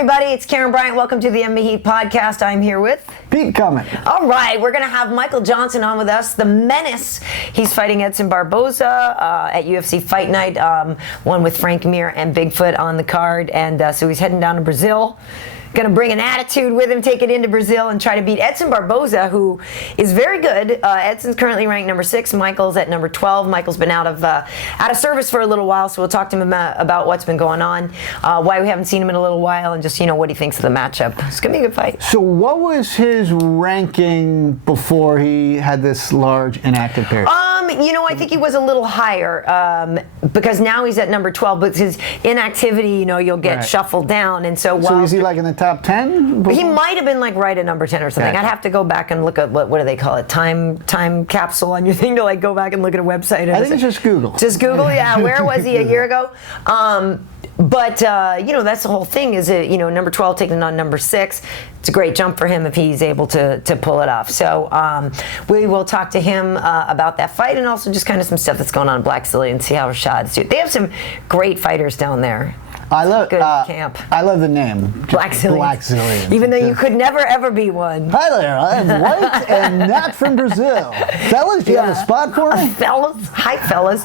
everybody, it's Karyn Bryant. Welcome to the MMA Heat podcast. I'm here with Pete coming. All right, we're going to have Michael Johnson on with us, the menace. He's fighting Edson Barboza at UFC Fight Night, one with Frank Mir and Bigfoot on the card. And so he's heading down to Brazil. Going to bring an attitude with him, take it into Brazil, and try to beat Edson Barboza, who is very good. Edson's currently ranked number 6. Michael's at number 12. Michael's been out of service for a little while, so we'll talk to him about what's been going on, why we haven't seen him in a little while, and just what he thinks of the matchup. It's going to be a good fight. So what was his ranking before he had this large inactive period? I think he was a little higher because now he's at number 12, but his inactivity, you'll get shuffled down, and so So is he like in the top 10? He might have been like right at number 10 or something. I'd have to go back and look at what do they call it? Time capsule on your thing to go back and look at a website. I think it's just Google. Just Google, yeah. Where was he a year ago? But that's the whole thing. Is it number 12 taking on number 6? It's a great jump for him if he's able to pull it off. So we will talk to him about that fight and also just kind of some stuff that's going on in Black Zillion and see how Rashad's doing. They have some great fighters down there. I love good camp. I love the name. Black Zillion. Black Zillion. Even though you could never ever be one. Hi there, I'm white and not from Brazil. Fellas, do you have a spot for me? Fellas, hi fellas.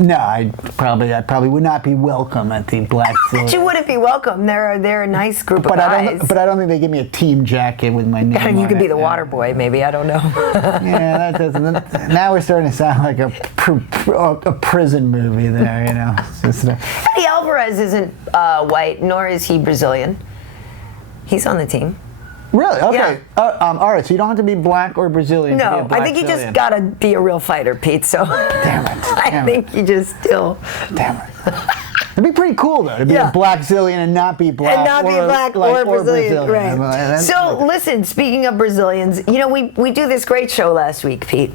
No, I probably would not be welcome at the Black Zillion. But you wouldn't be welcome. They're a nice group of guys. But I don't think they give me a team jacket with my name on it. You could be the water boy, maybe. I don't know. Yeah, that doesn't. Now we're starting to sound like a prison movie there. It's just Eddie Alvarez isn't white, nor is he Brazilian. He's on the team. Really? Okay. Yeah. All right. So you don't have to be black or Brazilian. No, to be a Black I think you Zillion. just gotta be a real fighter, Pete. So Damn it. I think you just still. Damn it. It'd be pretty cool though to be a Black Zillion and not be black. And not be black or Brazilian. Right. So listen, speaking of Brazilians, we do this great show last week, Pete.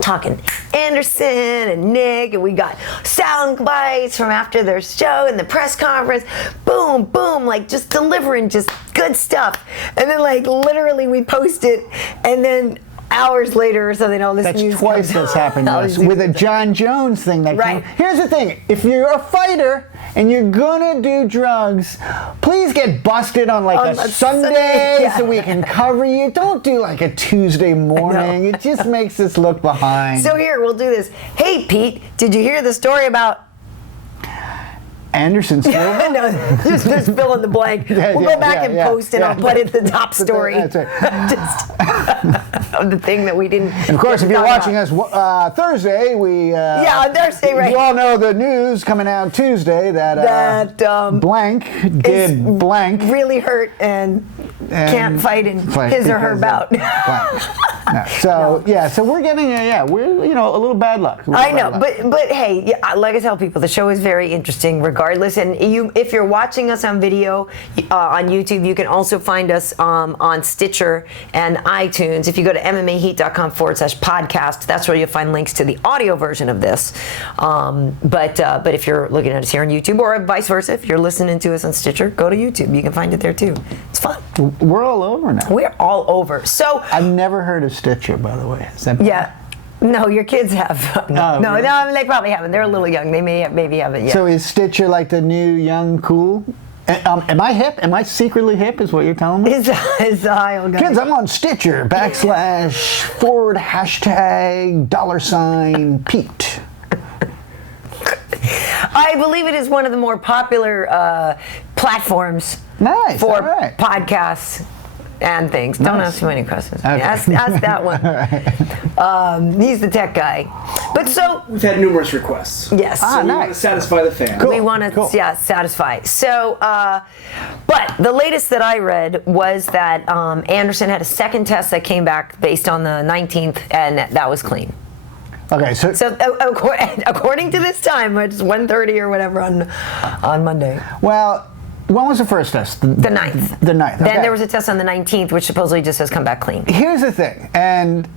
Talking Anderson and Nick, and we got sound bites from after their show and the press conference. Boom, boom, just delivering just good stuff. And then literally we post it, and then hours later or something, all this That's news twice comes that's happened to us with a John Jones thing that came. Here's the thing: if you're a fighter and you're gonna do drugs, please get busted on a Sunday so we can cover you. Don't do a Tuesday morning. It just makes us look behind. So here, we'll do this. Hey, Pete, did you hear the story about Anderson Silva? No, just fill in the blank. We'll go back and post it. I'll put it the top story. That's right. Just of the thing that we didn't. And of course, if you're watching us Thursday, on Thursday, right? You all know the news coming out Tuesday that blank did blank really hurt and can't fight in his or her bout. No. So so we're getting we're a little bad luck. I know, but hey, like I tell people, the show is very interesting regardless. And if you're watching us on video on YouTube, you can also find us on Stitcher and iTunes. If you go to MMAheat.com/podcast, that's where you'll find links to the audio version of this. But if you're looking at us here on YouTube, or vice versa, if you're listening to us on Stitcher, go to YouTube. You can find it there too. It's fun. We're all over now. We're all over. So I've never heard of Stitcher, by the way. No, your kids have. No, they probably haven't. They're a little young. They maybe haven't yet. So is Stitcher like the new young cool? Am I hip? Am I secretly hip? Is what you're telling me? Is I old guy. Kids, I'm on Stitcher / forward #$ Pete. I believe it is one of the more popular platforms for podcasts and things. Don't ask too many questions. Okay. Ask that one. He's the tech guy. But we've had numerous requests. Yes. So we want to satisfy the fans. Cool. We want to satisfy. So, but the latest that I read was that Anderson had a second test that came back based on the 19th, and that was clean. Okay, so according to this time, it's 1:30 or whatever on Monday. Well, when was the first test? The 9th. The 9th. Okay. Then there was a test on the 19th, which supposedly just has come back clean. Here's the thing, and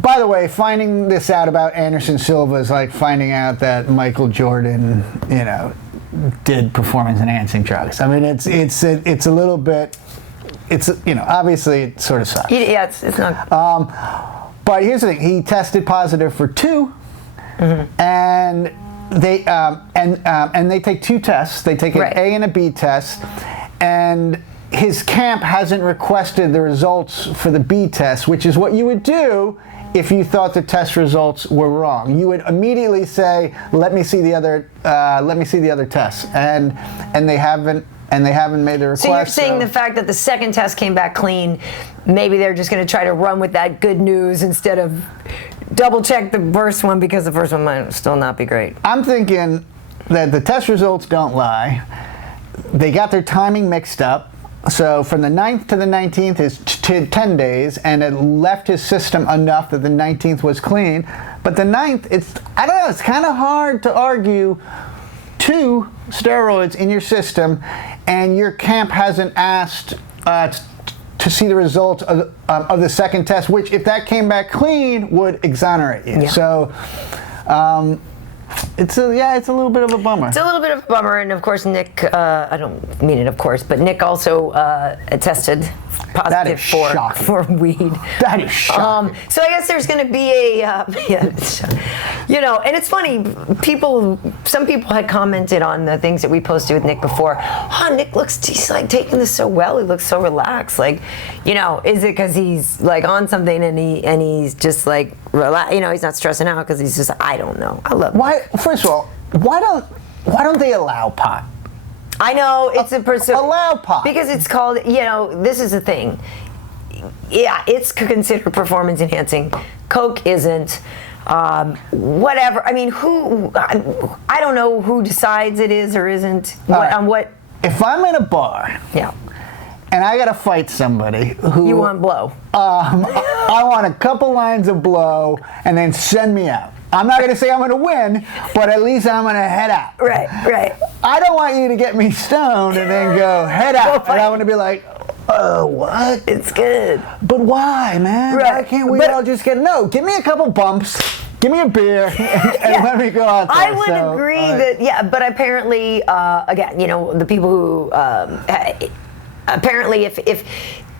by the way, finding this out about Anderson Silva is like finding out that Michael Jordan, did performance-enhancing drugs. I mean, it's a little bit. It's obviously it sort of sucks. Yeah, it's not. But here's the thing: he tested positive for 2, and they take 2 tests. They take an A and a B test, and his camp hasn't requested the results for the B test, which is what you would do if you thought the test results were wrong. You would immediately say, "Let me see the other tests," and they haven't made the request. So you're saying the fact that the second test came back clean, maybe they're just going to try to run with that good news instead of double check the first one, because the first one might still not be great. I'm thinking that the test results don't lie. They got their timing mixed up. So from the 9th to the 19th is 10 days, and it left his system enough that the 19th was clean. But the 9th, it's kind of hard to argue 2 steroids in your system, and your camp hasn't asked to see the results of the second test, which, if that came back clean, would exonerate you. Yeah. So it's a little bit of a bummer. It's a little bit of a bummer, and of course Nick, I don't mean it of course, but Nick also tested positive for weed. That is shocking. So I guess there's going to be and it's funny, some people had commented on the things that we posted with Nick before. Oh, Nick he's like taking this so well, he looks so relaxed. Like, is it because he's like on something and he's just like, he's not stressing out because he's just, I don't know. I love why. First of all, why don't they allow pot? I know it's allow pot because it's called. This is the thing. Yeah, it's considered performance enhancing. Coke isn't. Whatever. I mean, I don't know who decides it is or isn't. What? If I'm in a bar. Yeah. And I gotta fight somebody who you want blow. I want a couple lines of blow, and then send me out. I'm not gonna say I'm gonna win, but at least I'm gonna head out. Right. I don't want you to get me stoned and then go head out, and I want to be like, oh, what? It's good. But why, man? Right. Why can't we all just no? Give me a couple bumps. Give me a beer and let me go out there. I would agree that, but apparently, again, the people who apparently if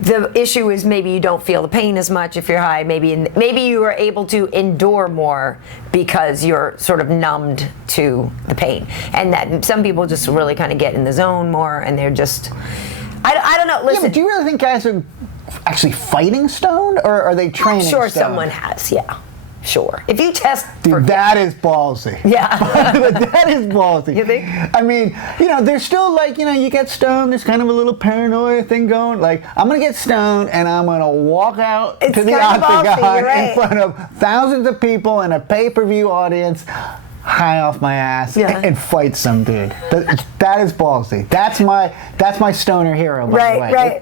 the issue is maybe you don't feel the pain as much if you're high, maybe you are able to endure more because you're sort of numbed to the pain, and that some people just really kind of get in the zone more, and they're just I don't know. Listen, but do you really think guys are actually fighting stoned, or are they training? I'm sure stoned? someone has, yeah. Sure. If you test that is ballsy. Yeah. But that is ballsy. You think? I mean, there's still like, you get stoned, there's kind of a little paranoia thing going. Like, I'm going to get stoned and I'm going to walk out to the octagon in front of thousands of people in a pay-per-view audience, high off my ass, and fight some dude. That is ballsy. That's my stoner hero, by the way. Right.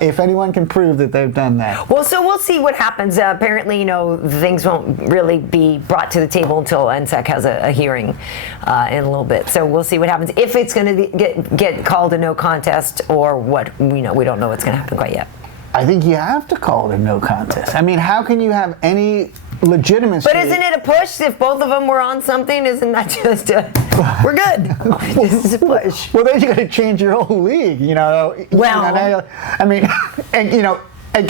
If anyone can prove that they've done that. Well, so we'll see what happens. Apparently, things won't really be brought to the table until NSEC has a hearing in a little bit. So we'll see what happens. If it's going to get called a no contest or what, we don't know what's going to happen quite yet. I think you have to call it a no contest. I mean, how can you have any legitimacy? But isn't it a push? If both of them were on something, isn't that just we're good? This is a push. Well, then you got to change your whole league, Well, I mean, and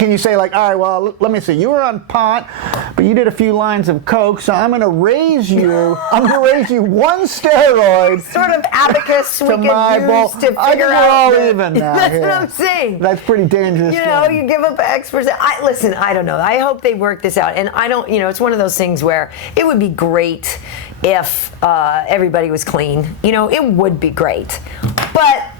can you say like, all right, well, let me see, you were on pot, but you did a few lines of coke, so I'm going to raise you. I'm going to raise you one steroid. Sort of abacus we could use to figure I think we're out. all even now. That's what I'm saying. That's pretty dangerous. You give up X%. Listen, I don't know. I hope they work this out, and I don't. It's one of those things where it would be great if everybody was clean. It would be great, but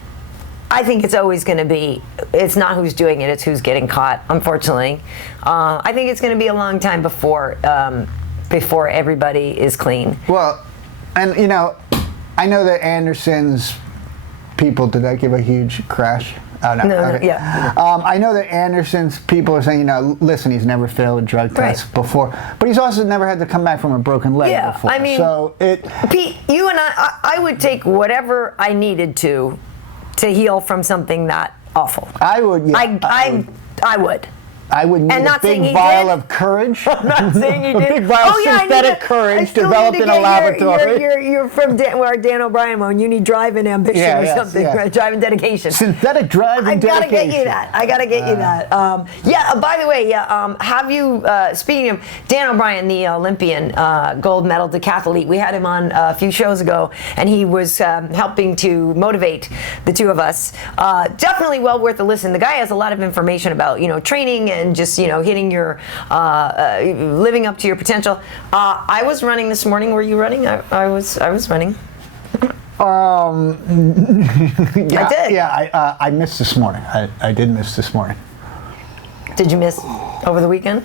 I think it's always going to be, it's not who's doing it, it's who's getting caught, unfortunately. I think it's going to be a long time before everybody is clean. Well, and I know that Anderson's people, did that give a huge crash? Oh, no. Okay. Yeah. I know that Anderson's people are saying, listen, he's never failed a drug test before, but he's also never had to come back from a broken leg before. I mean, Pete, you and I would take whatever I needed to heal from something that awful. I would, yeah. I would. I would need And a not saying big he vial did. of courage. I'm not saying he A did. big vial of synthetic courage developed in a laboratory. You're from our Dan O'Brien one. You need drive and ambition or something, right? Drive and dedication. Synthetic drive and dedication. I gotta get you that. I gotta get you that. By the way, have you, speaking of Dan O'Brien, the Olympian gold medal decathlete, we had him on a few shows ago, and he was helping to motivate the two of us. Definitely well worth a listen. The guy has a lot of information about, training and just, hitting your, living up to your potential. I was running this morning. Were you running? I was running. I did. Yeah, I missed this morning. I did miss this morning. Did you miss over the weekend?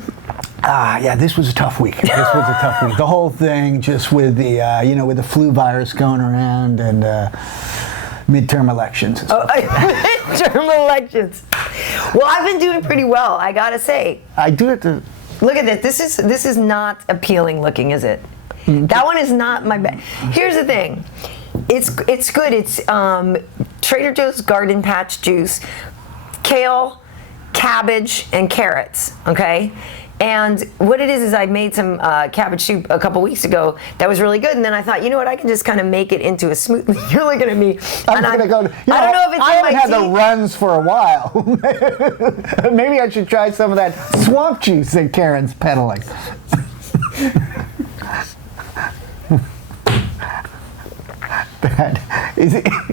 Yeah, this was a tough week. The whole thing, just with the, with the flu virus going around and midterm elections. Midterm elections. Well, I've been doing pretty well, I gotta say. I do it to. Look at this. This is not appealing looking, is it? Mm-hmm. That one is not my best. Here's the thing. It's good. It's Trader Joe's Garden Patch juice, kale, cabbage, and carrots. Okay. And what it is I made some cabbage soup a couple weeks ago that was really good. And then I thought, you know what, I can just kind of make it into a smoothie. You're looking at me. I don't know if it's I haven't had the runs for a while. Maybe I should try some of that swamp juice that Karyn's peddling.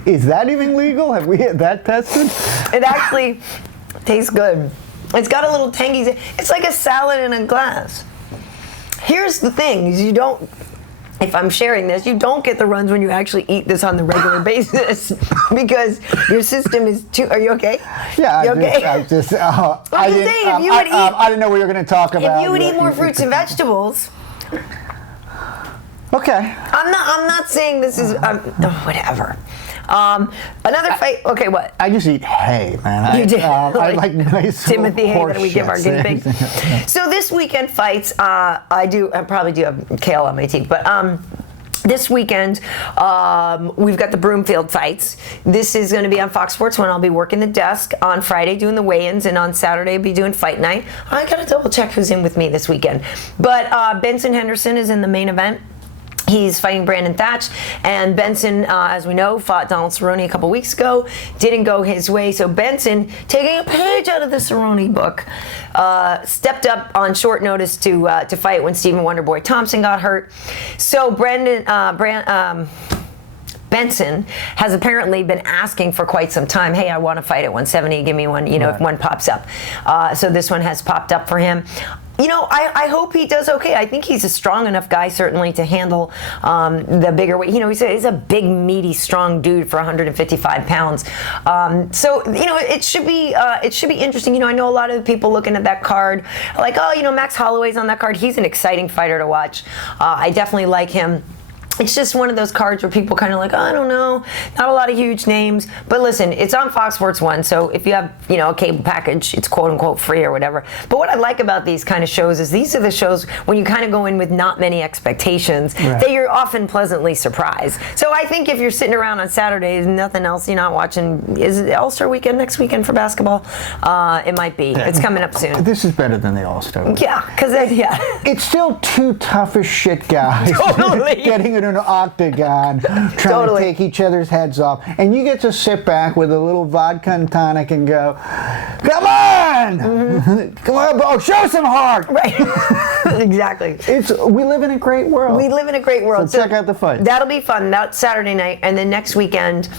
Is that even legal? Have we had that tested? It actually tastes good. It's got a little tangy. It's like a salad in a glass. Here's the thing: is you don't. If I'm sharing this, you don't get the runs when you actually eat this on the regular basis because your system is too. Are you okay? Yeah, you okay? I didn't know we were going to talk about. If you would eat more fruits and vegetables. Okay. I'm not saying this is whatever. Another fight. Okay, what? I just eat hay, man. You do. I like nice Timothy hay that we give our guinea pigs. Yeah. So this weekend fights, I probably do have kale on my teeth, but this weekend, we've got the Broomfield fights. This is going to be on Fox Sports 1. I'll be working the desk on Friday doing the weigh-ins, and on Saturday I'll be doing fight night. I got to double check who's in with me this weekend. But Benson Henderson is in the main event. He's fighting Brandon Thatch, and Benson, as we know, fought Donald Cerrone a couple weeks ago. Didn't go his way, so Benson, taking a page out of the Cerrone book, stepped up on short notice to fight when Stephen Wonderboy Thompson got hurt. So Benson has apparently been asking for quite some time, hey, I want to fight at 170, give me one, if one pops up. So this one has popped up for him. I hope he does okay. I think he's a strong enough guy, certainly, to handle the bigger weight. He's a big, meaty, strong dude for 155 pounds. It should be interesting. I know a lot of the people looking at that card are like, Max Holloway's on that card. He's an exciting fighter to watch. I definitely like him. It's just one of those cards where people kind of like, I don't know, not a lot of huge names. But listen, it's on Fox Sports 1, so if you have, a cable package, it's quote-unquote free or whatever. But what I like about these kind of shows is these are the shows when you kind of go in with not many expectations, that you're often pleasantly surprised. So I think if you're sitting around on Saturdays, nothing else, you're not watching, is it All-Star Weekend next weekend for basketball? It might be. Yeah. It's coming up soon. This is better than the All-Star Weekend. Yeah, because, it's still two tough as shit guys. Totally. Getting it an octagon, trying to take each other's heads off, and you get to sit back with a little vodka and tonic and go, come on, come on, bro, show some heart. Right, exactly. We live in a great world. We live in a great world. So check out the fight. That'll be fun. That's Saturday night, and then next weekend.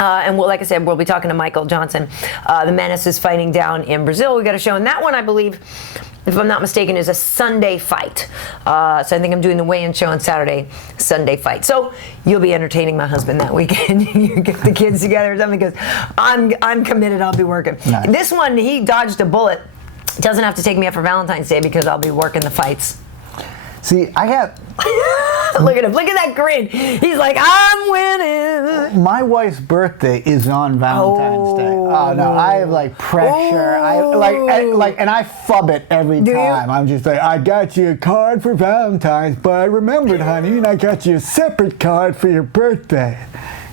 And like I said, we'll be talking to Michael Johnson. The Menace is fighting down in Brazil. We got a show, and that one, I believe, if I'm not mistaken, is a Sunday fight. So I think I'm doing the weigh-in show on Saturday, Sunday fight. So you'll be entertaining my husband that weekend. You get the kids together or something because I'm committed. I'll be working. Nice. This one, he dodged a bullet. Doesn't have to take me up for Valentine's Day because I'll be working the fights. See, I have... Look at him. Look at that grin. He's like, I'm winning. My wife's birthday is on Valentine's Day. Oh no, I have like pressure. And I fub it every time. I'm just like, I got you a card for Valentine's, but I remembered, honey, and I got you a separate card for your birthday.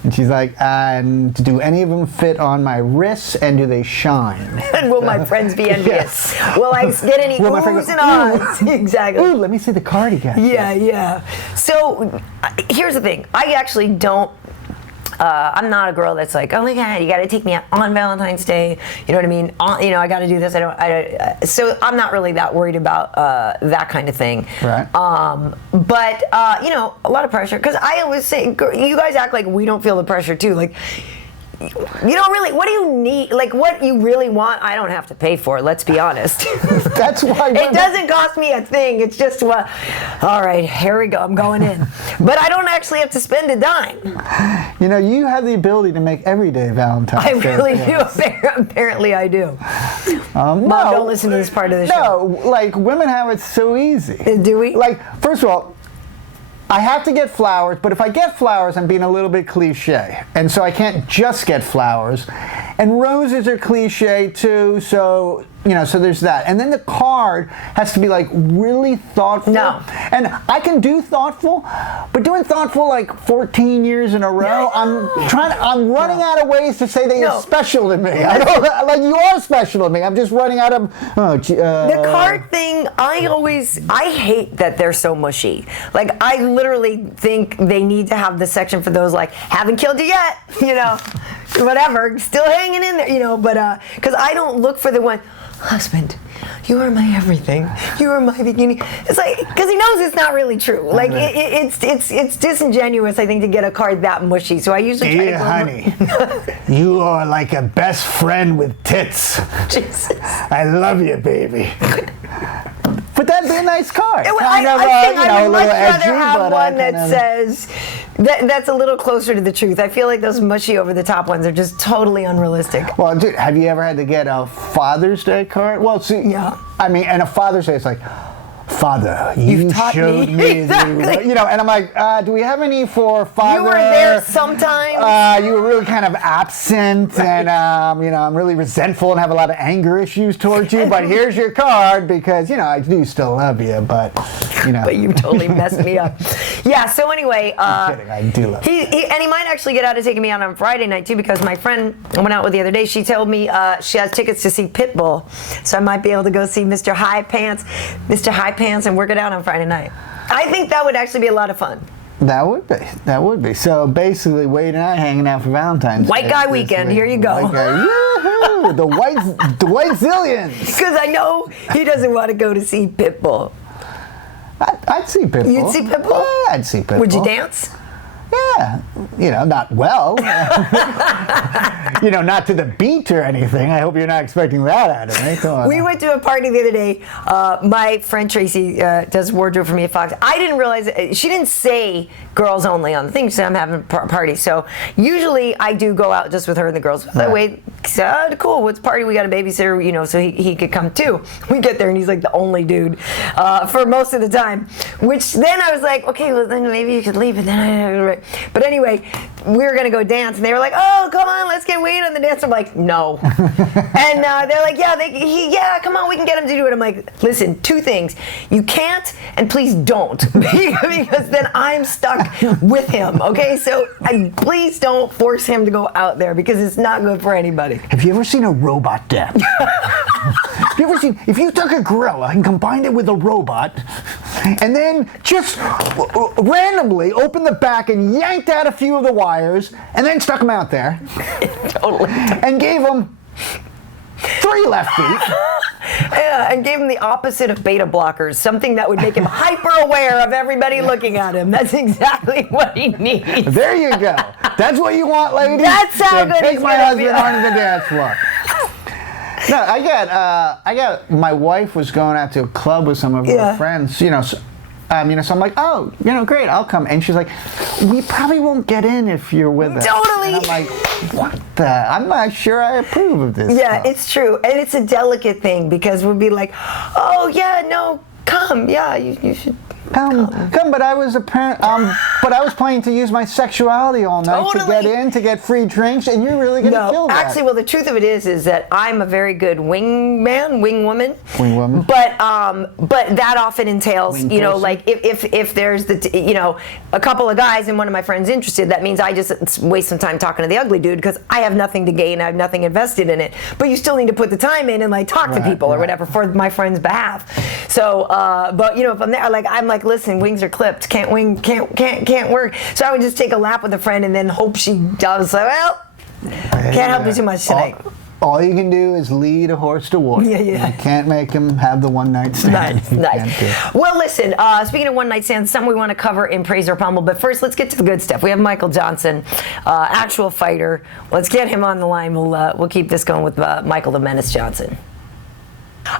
And she's like, and do any of them fit on my wrists, and do they shine? And will my friends be envious? Yes. Will I get any Will my friend oohs go, and ahs? Exactly. Ooh, let me see the card again. Yeah. So here's the thing. I actually don't. I'm not a girl that's like, oh my God, you got to take me out on Valentine's Day. You know what I mean? I got to do this. So I'm not really that worried about that kind of thing. Right. But a lot of pressure, because I always say, you guys act like we don't feel the pressure too. Like, you don't really. What do you need? Like, what you really want, I don't have to pay for. Let's be honest. That's why it doesn't cost me a thing. It's just all right. Here we go. I'm going in, but I don't actually have to spend a dime. You have the ability to make every day Valentine's Day. I really do. Apparently, I do. Mom, don't listen to this part of the show. No, like women have it so easy. Do we? Like, first of all, I have to get flowers, but if I get flowers, I'm being a little bit cliche. And so I can't just get flowers. And roses are cliche too, so there's that. And then the card has to be like really thoughtful. No. And I can do thoughtful, but doing thoughtful like 14 years in a row, I'm running out of ways to say that you're special to me. I don't, like, you are special to me. I'm just running out of, the card thing, I hate that they're so mushy. Like, I literally think they need to have the section for those, like, haven't killed you yet, whatever, still hanging in there, but, because I don't look for the one, husband, you are my everything. You are my beginning. It's like, because he knows it's not really true. Like, it's disingenuous, I think, to get a card that mushy. So I usually try to go, honey, you are like a best friend with tits. Jesus. I love you, baby. But that'd be a nice card. I think I would much rather have one that says, that's a little closer to the truth. I feel like those mushy over-the-top ones are just totally unrealistic. Well, dude, have you ever had to get a Father's Day card? Well, see, yeah. I mean, and a Father's Day, it's like, Father, you showed me. Exactly. And I'm like, do we have any for Father? You were there sometimes. You were really kind of absent, right. and I'm really resentful and have a lot of anger issues towards you. But here's your card because I do still love you, but But you totally messed me up. Yeah. So anyway, I'm kidding. I do love you. And he might actually get out of taking me out on Friday night too, because my friend I went out with the other day. She told me she has tickets to see Pitbull, so I might be able to go see Mr. High Pants, and work it out on Friday night. I think that would actually be a lot of fun. That would be. So basically, Wade and I hanging out for Valentine's Day. White guy weekend. Here you go. White guy. Woohoo! The white zillions. Because I know he doesn't want to go to see Pitbull. I'd see Pitbull. You'd see Pitbull? Yeah, I'd see Pitbull. Would you dance? Yeah, not well. Not to the beat or anything. I hope you're not expecting that out of me. Come on. We went to a party the other day. My friend Tracy does wardrobe for me at Fox. I didn't realize she didn't say girls only on the thing. She said I'm having a party. So usually I do go out just with her and the girls. That way, cool. What's party? We got a babysitter, so he could come too. We get there and he's like the only dude for most of the time. Which then I was like, okay, well then maybe you could leave. And then but anyway, we were gonna go dance, and they were like, "Oh, come on, let's get Wade on the dance." I'm like, "No," and they're like, "Yeah, come on, we can get him to do it." I'm like, "Listen, two things: you can't, and please don't, because then I'm stuck with him. Okay, so please don't force him to go out there because it's not good for anybody." Have you ever seen a robot dance? Have you ever seen? If you took a gorilla and combined it with a robot, and then just randomly opened the back and yanked out a few of the wires, and then stuck them out there, Totally. and gave them 3 left feet. Yeah, and gave him the opposite of beta blockers, something that would make him hyper aware of everybody looking at him. That's exactly what he needs. There you go. That's what you want, ladies? That's how good Take he's my gonna husband feel. onto the dance floor. No, I got. My wife was going out to a club with some of her friends. So I'm like, oh, great, I'll come. And she's like, we probably won't get in if you're with us. Totally. And I'm like, what the? I'm not sure I approve of this. Yeah, stuff. it's true. And it's a delicate thing because we'll be like, oh, yeah, no, come. Yeah, you should Come, but I was apparent. But I was planning to use my sexuality all night to get in, to get free drinks, and you're really going to kill that. Actually, well, the truth of it is that I'm a very good wing woman. Wing woman. But that often entails, like if there's a couple of guys and one of my friends interested, that means I just waste some time talking to the ugly dude because I have nothing to gain, I have nothing invested in it. But you still need to put the time in and like talk to people or whatever for my friend's behalf. So, but if I'm there, I'm like, listen, wings are clipped, can't work. So I would just take a lap with a friend and then hope she does. So, well, can't help you too much tonight. All you can do is lead a horse to water. You can't make him have the one night stand. Nice. Well, listen, speaking of one night stands, something we want to cover in Praise or Pummel, but first let's get to the good stuff. We have Michael Johnson, actual fighter. Let's get him on the line. We'll keep this going with Michael the Menace Johnson.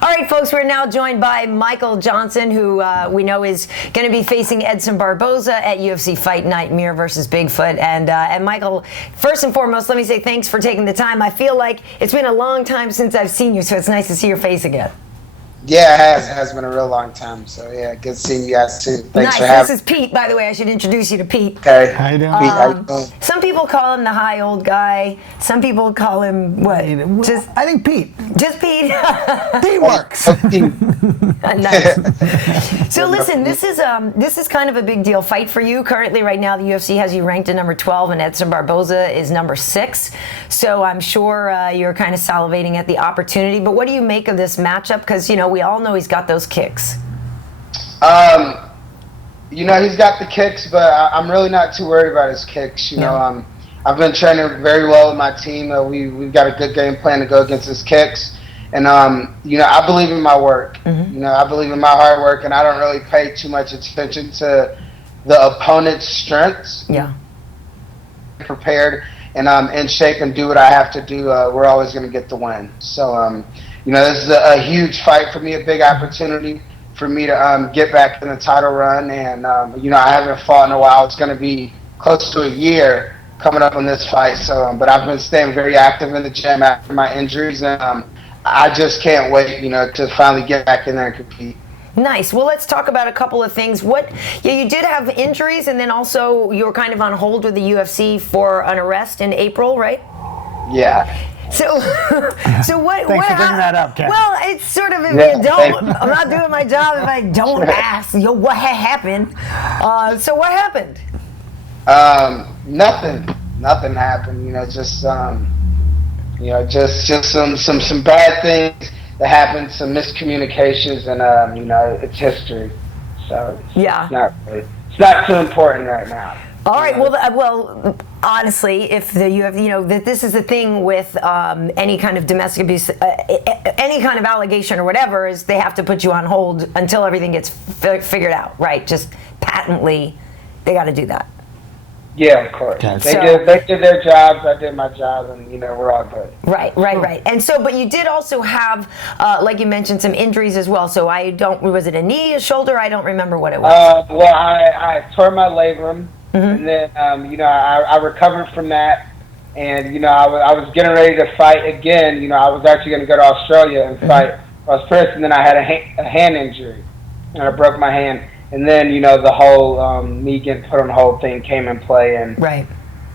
All right, folks, we're now joined by Michael Johnson, who we know is going to be facing Edson Barboza at UFC Fight Night, Mir versus Bigfoot. And Michael, first and foremost, let me say thanks for taking the time. I feel like it's been a long time since I've seen you, so it's nice to see your face again. Yeah, it has been a real long time. So, yeah, good seeing you guys, too. Thanks for having me. This is Pete, by the way. I should introduce you to Pete. Okay. How you doing? Pete, how you doing? Some people call him the high old guy. Some people call him, what? I think Pete. Just Pete? Pete works. Nice. So listen, this is kind of a big deal fight for you. Currently, right now, the UFC has you ranked at number 12, and Edson Barboza is number 6. So I'm sure you're kind of salivating at the opportunity. But what do you make of this matchup? Because we all know he's got those kicks. He's got the kicks, but I'm really not too worried about his kicks. I've been training very well with my team. We've got a good game plan to go against his kicks. And, I believe in my work. Mm-hmm. I believe in my hard work, and I don't really pay too much attention to the opponent's strengths. Yeah. Prepared and in shape and do what I have to do, we're always going to get the win. So, this is a huge fight for me, a big opportunity for me to get back in the title run. And, I haven't fought in a while. It's going to be close to a year coming up on this fight. So, but I've been staying very active in the gym after my injuries. And I just can't wait, to finally get back in there and compete. Nice. Well, let's talk about a couple of things. You did have injuries, and then also you were kind of on hold with the UFC for an arrest in April, right? Yeah. So what? Thanks for bringing that up, Ken. Well, it's sort of, I'm not doing my job if I don't ask, what happened. So what happened? Nothing happened. Just some bad things that happened, some miscommunications, and it's history. So it's not too important right now. All right. Well, honestly, if you have, that this is the thing with any kind of domestic abuse, any kind of allegation or whatever, is they have to put you on hold until everything gets figured out, right? Just patently, they got to do that. Yeah, of course. Okay. They did their jobs, I did my job, and we're all good. Right. And so, but you did also have, like you mentioned, some injuries as well. So was it a knee, a shoulder? I don't remember what it was. Well, I tore my labrum, and then, I recovered from that, and, I was getting ready to fight again. I was actually going to go to Australia and fight Australia, and then I had a hand injury, and I broke my hand. And then, the whole me getting put on hold thing came in play. And, right.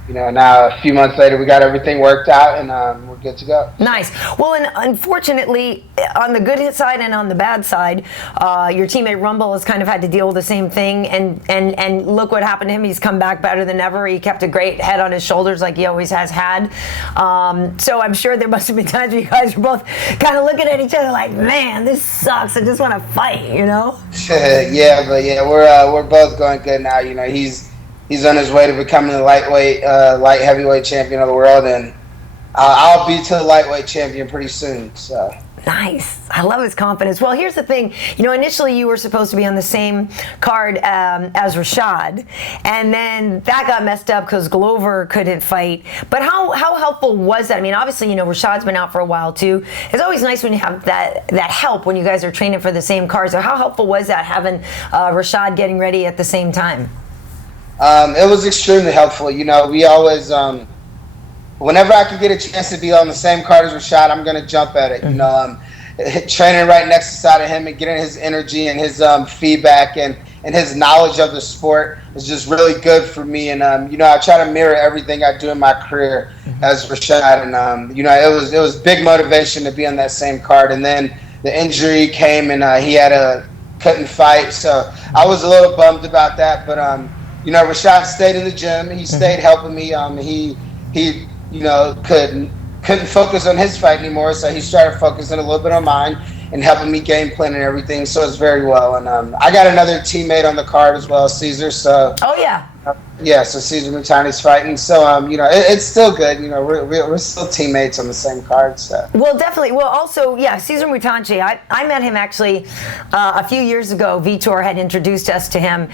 Now a few months later, we got everything worked out, and we're good to go. Nice. Well, and unfortunately, on the good side and on the bad side, your teammate Rumble has kind of had to deal with the same thing. And look what happened to him. He's come back better than ever. He kept a great head on his shoulders like he always has had. So I'm sure there must have been times where you guys were both kind of looking at each other like, man, this sucks. I just want to fight, Yeah, but we're both going good now. He's on his way to becoming the light heavyweight champion of the world, and I'll be to the lightweight champion pretty soon. So nice. I love his confidence. Well, here's the thing. Initially you were supposed to be on the same card as Rashad, and then that got messed up because Glover couldn't fight. But how helpful was that? I mean, obviously, Rashad's been out for a while too. It's always nice when you have that help when you guys are training for the same card. So how helpful was that, having Rashad getting ready at the same time? It was extremely helpful. We always, whenever I can get a chance to be on the same card as Rashad, I'm going to jump at it. Training right next to side of him and getting his energy and his feedback and and his knowledge of the sport is just really good for me. And I try to mirror everything I do in my career as Rashad. And it was big motivation to be on that same card. And then the injury came, and he couldn't fight, so I was a little bummed about that. But Rashad stayed in the gym. He stayed helping me. He couldn't focus on his fight anymore, so he started focusing a little bit on mine and helping me game plan and everything. So it's very well. And I got another teammate on the card as well, Caesar. So so Caesar Mutani's fighting. So it's still good. We're still teammates on the same card. So well, definitely. Well, also, Caesar Mutanchi. I met him actually a few years ago. Vitor had introduced us to him.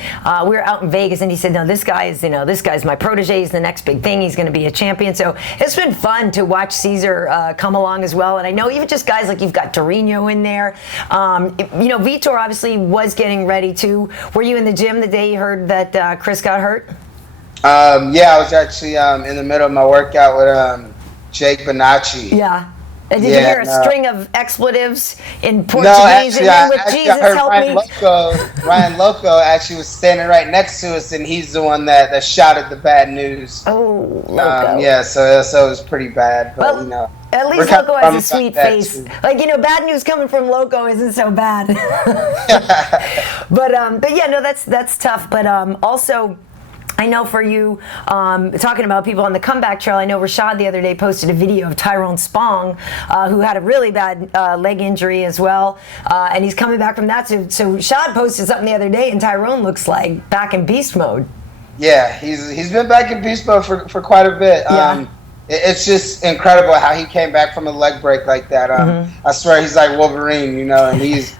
We were out in Vegas, and he said, "No, this guy's my protege. He's the next big thing. He's going to be a champion." So it's been fun to watch Caesar come along as well. And I know even just guys like you've got Torino in there. Vitor obviously was getting ready too. Were you in the gym the day you heard that Chris got hurt? I was actually in the middle of my workout with Jake Bonacci. Yeah. Did you hear a string of expletives in Português with Jesus help me? Ryan Loco actually was standing right next to us, and he's the one that shouted the bad news. Oh, Loco. So it was pretty bad. But, well, at least Loco has a sweet face. Too. Bad news coming from Loco isn't so bad. That's tough. But also, I know for you, talking about people on the comeback trail, I know Rashad the other day posted a video of Tyrone Spong, who had a really bad leg injury as well, and he's coming back from that. So Rashad posted something the other day, and Tyrone looks like back in beast mode. Yeah, he's been back in beast mode for quite a bit. Yeah. It's just incredible how he came back from a leg break like that. I swear he's like Wolverine, and he's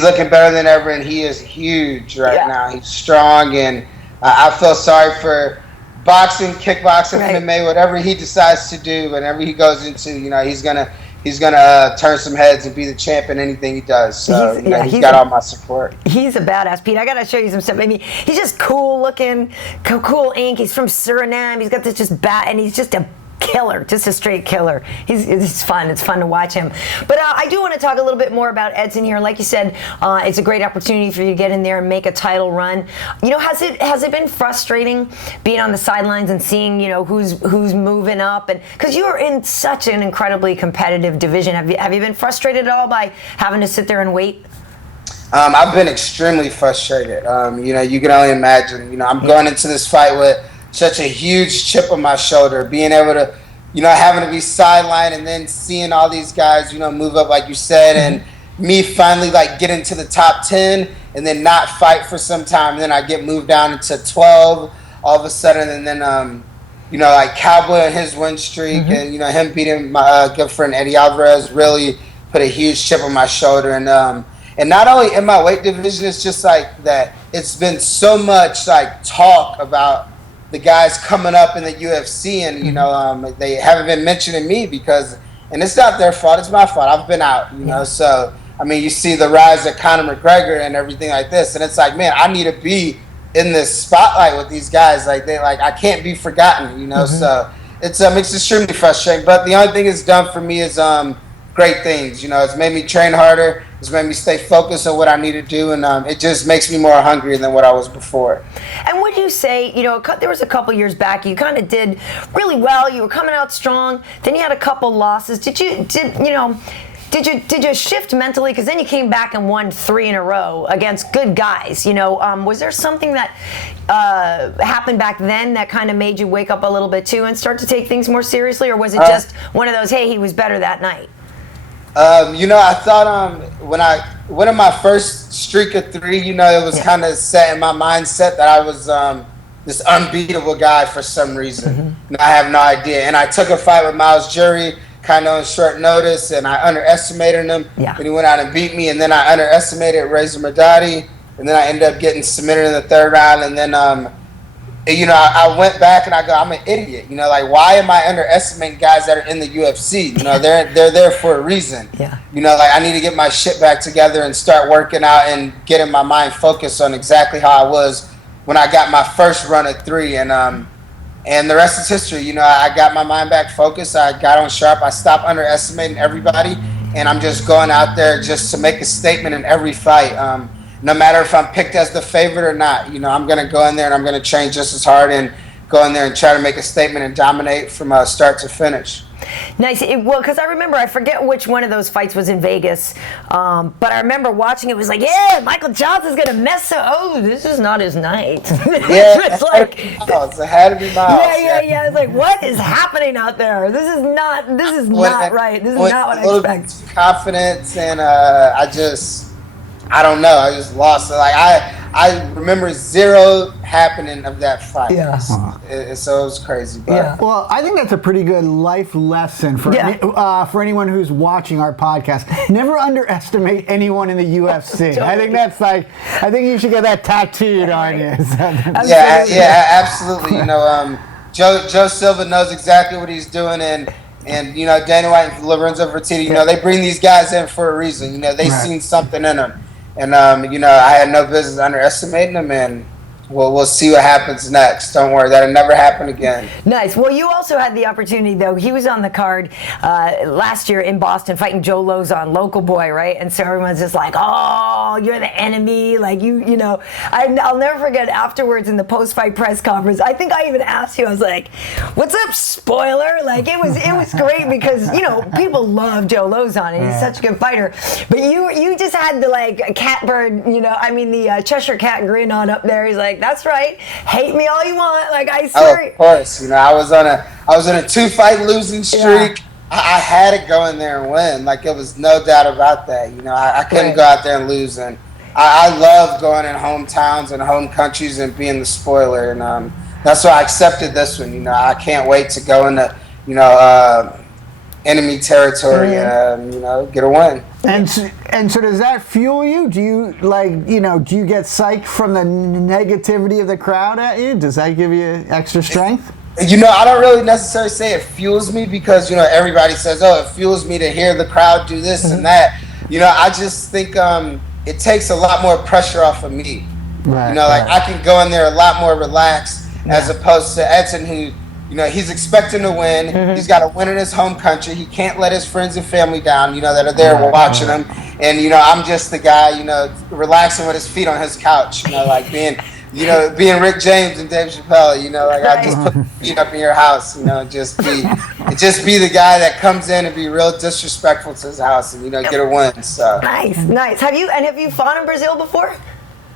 looking better than ever, and he is huge right now. He's strong, and I feel sorry for boxing, kickboxing, MMA, whatever he decides to do. Whenever he goes into, he's gonna turn some heads and be the champ in anything he does. So he's got all my support. He's a badass, Pete. I gotta show you some stuff. He's just cool looking, cool ink. He's from Suriname. He's got this and he's just a killer, just a straight killer. It's fun. It's fun to watch him. But I do want to talk a little bit more about Edson here. Like you said, it's a great opportunity for you to get in there and make a title run. Has it been frustrating being on the sidelines and seeing who's moving up, and because you're in such an incredibly competitive division? Have you been frustrated at all by having to sit there and wait? I've been extremely frustrated. You can only imagine. I'm going into this fight with such a huge chip on my shoulder, being able to, having to be sidelined and then seeing all these guys, move up like you said, and me finally get into the top 10 and then not fight for some time. And then I get moved down into 12 all of a sudden. And then, Cowboy and his win streak and, him beating my good friend Eddie Alvarez really put a huge chip on my shoulder. And not only in my weight division, it's just that it's been so much talk about the guys coming up in the UFC, and they haven't been mentioning me and it's not their fault, it's my fault. I've been out, so you see the rise of Conor McGregor and everything like this, and it's man, I need to be in this spotlight with these guys. I can't be forgotten, So it's extremely frustrating. But the only thing it's done for me is great things. It's made me train harder. It's made me stay focused on what I need to do, and it just makes me more hungry than what I was before. And would you say, there was a couple years back you kind of did really well. You were coming out strong. Then you had a couple losses. Did you shift mentally? Because then you came back and won 3 in a row against good guys. Was there something that happened back then that kind of made you wake up a little bit too and start to take things more seriously, or was it just one of those, hey, he was better that night? I thought when I went on my first streak of 3, it was kind of set in my mindset that I was this unbeatable guy for some reason. And I have no idea. And I took a fight with Miles Jury kind of on short notice, and I underestimated him. And he went out and beat me. And then I underestimated Reza Mardadi, and then I ended up getting submitted in the 3rd round. And then I went back and I go, I'm an idiot. Why am I underestimating guys that are in the UFC? They're there for a reason. I need to get my shit back together and start working out and getting my mind focused on exactly how I was when I got my first run at 3. And the rest is history. I got my mind back focused. I got on sharp. I stopped underestimating everybody, and I'm just going out there just to make a statement in every fight. no matter if I'm picked as the favorite or not, you know, I'm going to go in there and I'm going to train just as hard and go in there and try to make a statement and dominate from start to finish. Nice. Well, because I remember, I forget which one of those fights was in Vegas, but I remember watching it was like, yeah, Michael Johnson's going to mess up. Oh, this is not his night. Yeah, it's like, it had to be miles. Yeah. It's like, what is happening out there? This is not right. This is not what I expect. Confidence, and I don't know. I just lost. Like I remember zero happening of that fight. Yeah. So it was crazy. But. Yeah. Well, I think that's a pretty good life lesson for for anyone who's watching our podcast. Never underestimate anyone in the UFC. Totally. I think you should get that tattooed on you. Yeah, absolutely. You know, Joe Silva knows exactly what he's doing, and you know, Dana White and Lorenzo Fertitta, you know, they bring these guys in for a reason. You know, they seen something in them. And, you know, I had no business underestimating them, and we'll see what happens next. Don't worry, that'll never happen again. Nice. Well, you also had the opportunity, though. He was on the card last year in Boston fighting Joe Lozon, local boy, right? And so everyone's just like, oh, you're the enemy. Like, you know, I'll never forget afterwards in the post-fight press conference, I think I even asked you, I was like, what's up, spoiler? Like, it was great because, you know, people love Joe Lozon, and he's such a good fighter. But you just had the, like, catbird, you know, I mean, the Cheshire Cat grin on up there. He's like, that's right. Hate me all you want. Like, I swear. Oh, of course. You know, I was on a 2-fight losing streak. Yeah. I had to go in there and win. Like, it was no doubt about that. You know, I couldn't go out there and lose. And I love going in hometowns and home countries and being the spoiler. And that's why I accepted this one. You know, I can't wait to go into, you know, enemy territory and, you know, get a win. And so does that fuel you? Do you do you get psyched from the negativity of the crowd at you? Does that give you extra strength? You know, I don't really necessarily say it fuels me because, you know, everybody says, oh, it fuels me to hear the crowd do this and that. You know, I just think it takes a lot more pressure off of me. Right, you know, like I can go in there a lot more relaxed as opposed to Edson, who, you know, he's expecting to win. He's got to win in his home country. He can't let his friends and family down, you know, that are there watching him. And, you know, I'm just the guy, you know, relaxing with his feet on his couch, you know, like being Rick James and Dave Chappelle, you know, like I just put my feet up in your house, you know, and just be the guy that comes in and be real disrespectful to his house and, you know, get a win. So nice. Have you fought in Brazil before?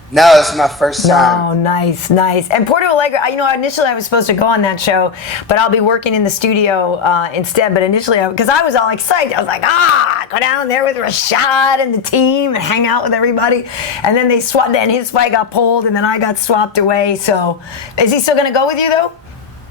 No, it's my first time. Oh, nice. And Porto Alegre, you know, initially I was supposed to go on that show, but I'll be working in the studio instead. But initially, because I was all excited, I was like, go down there with Rashad and the team and hang out with everybody. And then they swapped, then his fight got pulled, and then I got swapped away. So is he still going to go with you, though?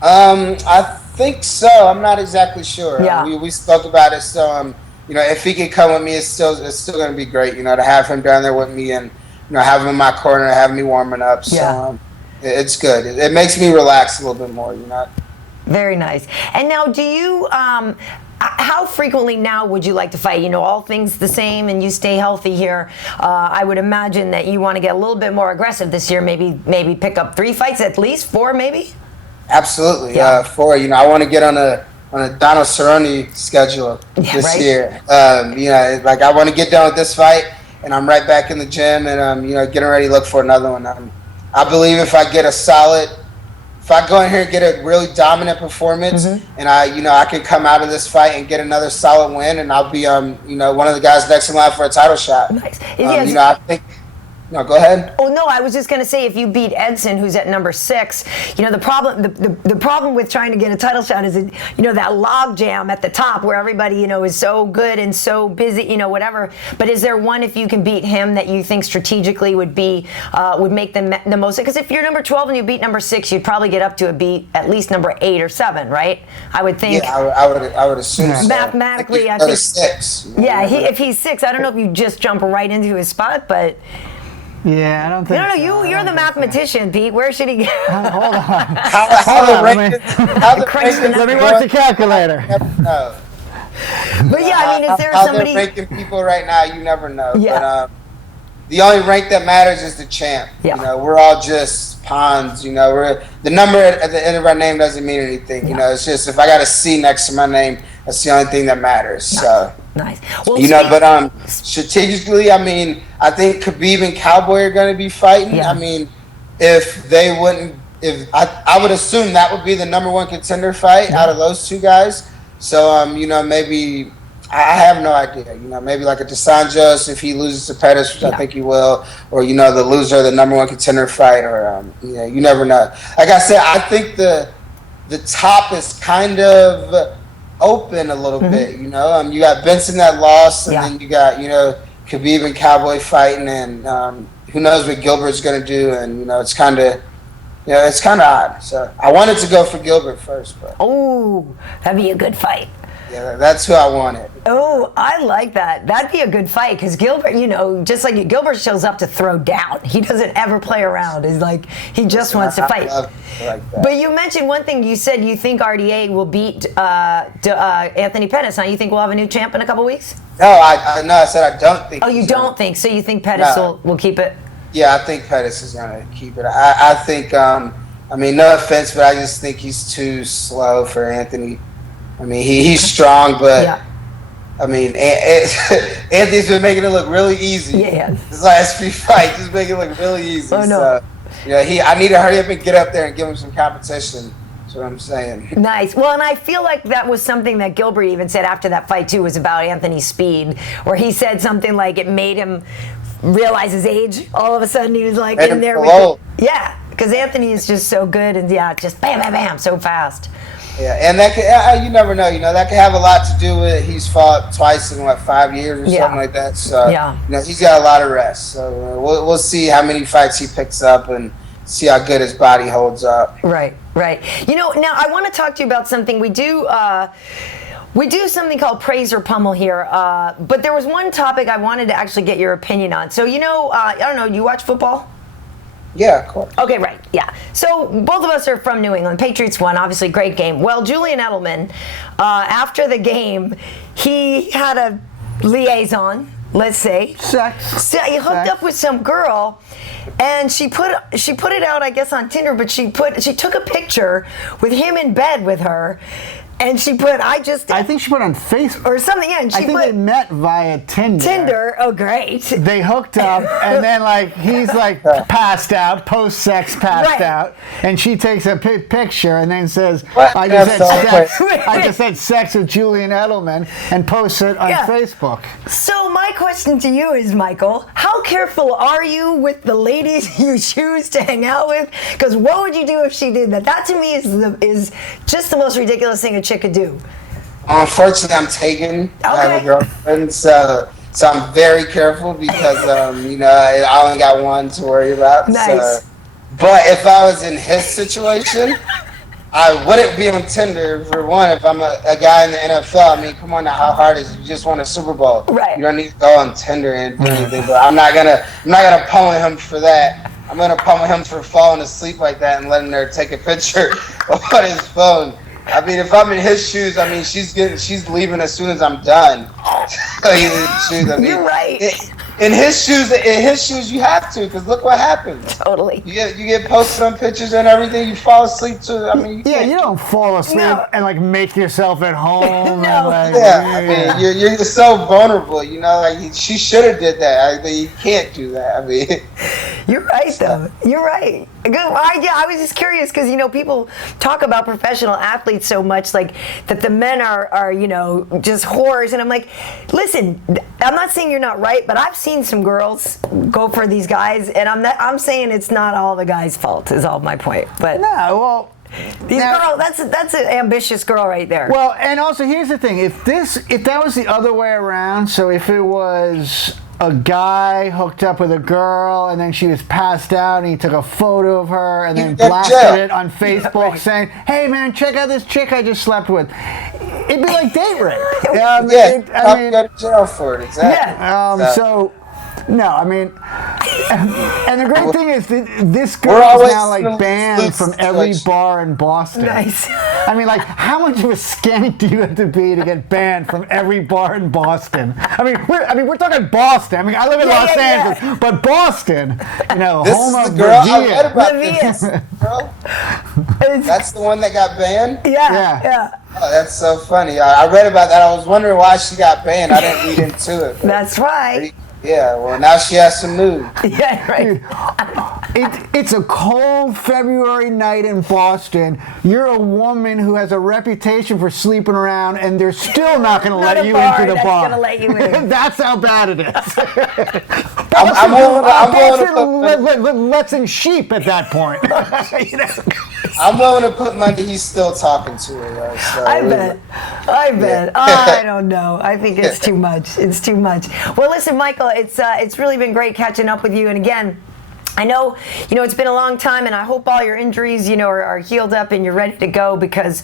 I think so. I'm not exactly sure. Yeah. We spoke about it. So, you know, if he could come with me, it's still going to be great, you know, to have him down there with me and, you know, have him in my corner, have me warming up. So it's good. It makes me relax a little bit more, you know. Very nice. And now, do you, how frequently now would you like to fight? You know, all things the same and you stay healthy here. I would imagine that you want to get a little bit more aggressive this year, maybe pick up 3 fights at least, 4 maybe? Absolutely, 4. You know, I want to get on a Donald Cerrone schedule this year. You know, like I want to get done with this fight. And I'm right back in the gym, and you know, getting ready to look for another one. I believe if I go in here and get a really dominant performance, and I can come out of this fight and get another solid win, and I'll be you know, one of the guys next in line for a title shot. Nice. You know, I think. No, go ahead. Oh no, I was just going to say if you beat Edson, who's at number 6, you know the problem with trying to get a title shot is, you know, that log jam at the top where everybody, you know, is so good and so busy, you know, whatever. But is there one, if you can beat him, that you think strategically would make them the most? Because if you're number 12 and you beat number 6, you'd probably get up to beat at least number 8 or 7, right? I would think. Yeah, I would assume so. Mathematically, I think. 6. Yeah, if he's 6, I don't know if you just jump right into his spot, but. Yeah, I don't think. No, you're the mathematician, Pete. Where should he go? Hold on. Let me work the calculator. No. But yeah, I mean, is there how somebody? they're ranking people right now? You never know. Yeah. But the only rank that matters is the champ. Yeah. You know, we're all just pawns. You know, the number at the end of our name doesn't mean anything. You know, it's just if I got a C next to my name, that's the only thing that matters. So. Nice. Well, but strategically, I mean, I think Khabib and Cowboy are going to be fighting. Yeah. I mean, if they wouldn't, if I would assume that would be the number one contender fight out of those two guys. So, maybe I have no idea. Maybe like a DeSantos if he loses to Pettis, which I think he will, or the loser of the number one contender fight, or you never know. Like I said, I think the top is kind of open a little bit. You got Benson that lost, and then you got Khabib and Cowboy fighting, and who knows what Gilbert's going to do, and it's kind of. It's kind of odd. So I wanted to go for Gilbert first, but that'd be a good fight. Yeah, that's who I wanted. Oh, I like that. That'd be a good fight because Gilbert, just like Gilbert shows up to throw down. He doesn't ever play around. It's like he just wants to fight. Like that. But you mentioned one thing. You said you think RDA will beat Anthony Pettis. Huh? You think we'll have a new champ in a couple weeks? No, I said I don't think. Oh, you don't think? So you think Pettis will keep it? Yeah, I think Pettis is going to keep it. I think, no offense, but I just think he's too slow for Anthony. I mean, he's strong, but, I mean, Anthony's been making it look really easy. Yeah. His last few fights, just making it look really easy. Oh, no. So, I need to hurry up and get up there and give him some competition. That's what I'm saying. Nice. Well, and I feel like that was something that Gilbert even said after that fight, too, was about Anthony's speed, where he said something like it made him realize his age. All of a sudden, he was like in there with because Anthony is just so good and just bam, bam, bam, so fast. Yeah, and that could, you never know. That could have a lot to do with it. He's fought twice in 5 years or something like that. So he's got a lot of rest. So we'll see how many fights he picks up and see how good his body holds up. Right. Now I want to talk to you about something we do. We do something called praise or pummel here, but there was one topic I wanted to actually get your opinion on. So, I don't know, you watch football? Yeah, of course. Okay, right, yeah. So, both of us are from New England. Patriots won, obviously, great game. Well, Julian Edelman, after the game, he had a liaison, let's say. Sex. So he hooked up with some girl, and she put it out, I guess, on Tinder, but she took a picture with him in bed with her. And she put, I think she put on Facebook. Or something, yeah. And she I think they met via Tinder. Oh, great. They hooked up, and then, he's, passed out, post-sex passed out, and she takes a picture and then says, I just had sex with Julian Edelman, and posts it on Facebook. So my question to you is, Michael, how careful are you with the ladies you choose to hang out with? Because what would you do if she did that? That, to me, is just the most ridiculous thing a chick could do. Unfortunately, I'm taken. I have a girlfriend, so I'm very careful because I only got one to worry about. Nice. So. But if I was in his situation, I wouldn't be on Tinder for one. If I'm a guy in the NFL, I mean, come on now, how hard is it? You just won a Super Bowl. Right. You don't need to go on Tinder and anything. But I'm not gonna pummel him for that. I'm gonna pummel him for falling asleep like that and letting her take a picture on his phone. I mean, if I'm in his shoes, I mean, she's leaving as soon as I'm done. You're right. In his shoes, you have to, because look what happens. Totally. You get posted on pictures and everything. You fall asleep too. I mean, you don't fall asleep and make yourself at home. No. I mean, you're so vulnerable. She should have did that. I mean, you can't do that. I mean, you're right though. You're right. Good. I was just curious because people talk about professional athletes so much, that the men are just whores, and I'm like, listen, I'm not saying you're not right, but I've seen some girls go for these guys, and I'm saying it's not all the guy's fault. Is all my point. But that's an ambitious girl right there. Well, and also here's the thing: if that was the other way around, so if it was a guy hooked up with a girl and then she was passed out and he took a photo of her and then blasted it on Facebook saying, hey man, check out this chick I just slept with, it'd be like date rape. Go to jail for it. Exactly. So no, I mean, and the great thing is that this girl is now banned from every bar in Boston. Nice. I mean, how much of a skank do you have to be to get banned from every bar in Boston? I mean, we're talking Boston. I mean, I live in Los Angeles, but Boston, this home is of the girl I Revere. read about. This girl. That's the one that got banned. Yeah. Oh, that's so funny. I read about that. I was wondering why she got banned. I didn't read into it. That's right. Yeah, well, now she has to move. Yeah, right. It's a cold February night in Boston. You're a woman who has a reputation for sleeping around, and they're still not going to let you into the bar. Gonna let you in. That's how bad it is. I'm willing to Let's in sheep at that point. I'm willing to put money he's still talking to her. Though, so I bet. Yeah. I don't know. I think it's too much. It's too much. Well, listen, Michael, it's really been great catching up with you. And again, I know, it's been a long time, and I hope all your injuries, are healed up and you're ready to go, because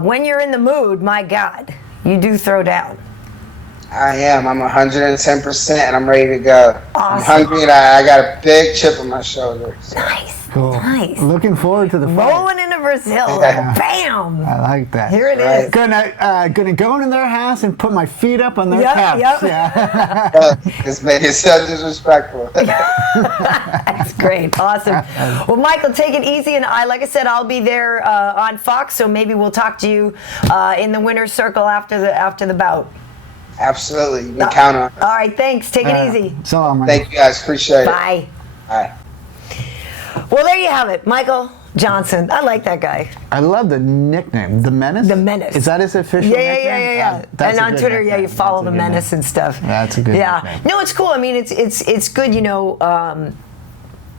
when you're in the mood, my God, you do throw down. I am. I'm 110%, and I'm ready to go. Awesome. I'm hungry, and I got a big chip on my shoulder. So. Nice. Cool. Nice. Looking forward to the fight. Rolling into Brazil. Yeah. Bam. I like that. Here it is. Gonna go into their house and put my feet up on their couch. Yep. Yeah. It's so disrespectful. That's great. Awesome. Well, Michael, take it easy. And like I said, I'll be there on Fox, so maybe we'll talk to you in the winner's circle after the bout. Absolutely. You can count on it. All right. Thanks. Take it easy. So I'm Thank you guys. Appreciate it. Bye. Bye. Well, there you have it. Michael Johnson. I like that guy. I love the nickname, The Menace. The Menace. Is that his official nickname? Yeah. That's And a on good Twitter, nickname. you follow That's The a good Menace name. and stuff. That's a good nickname. No, it's cool. I mean, it's good,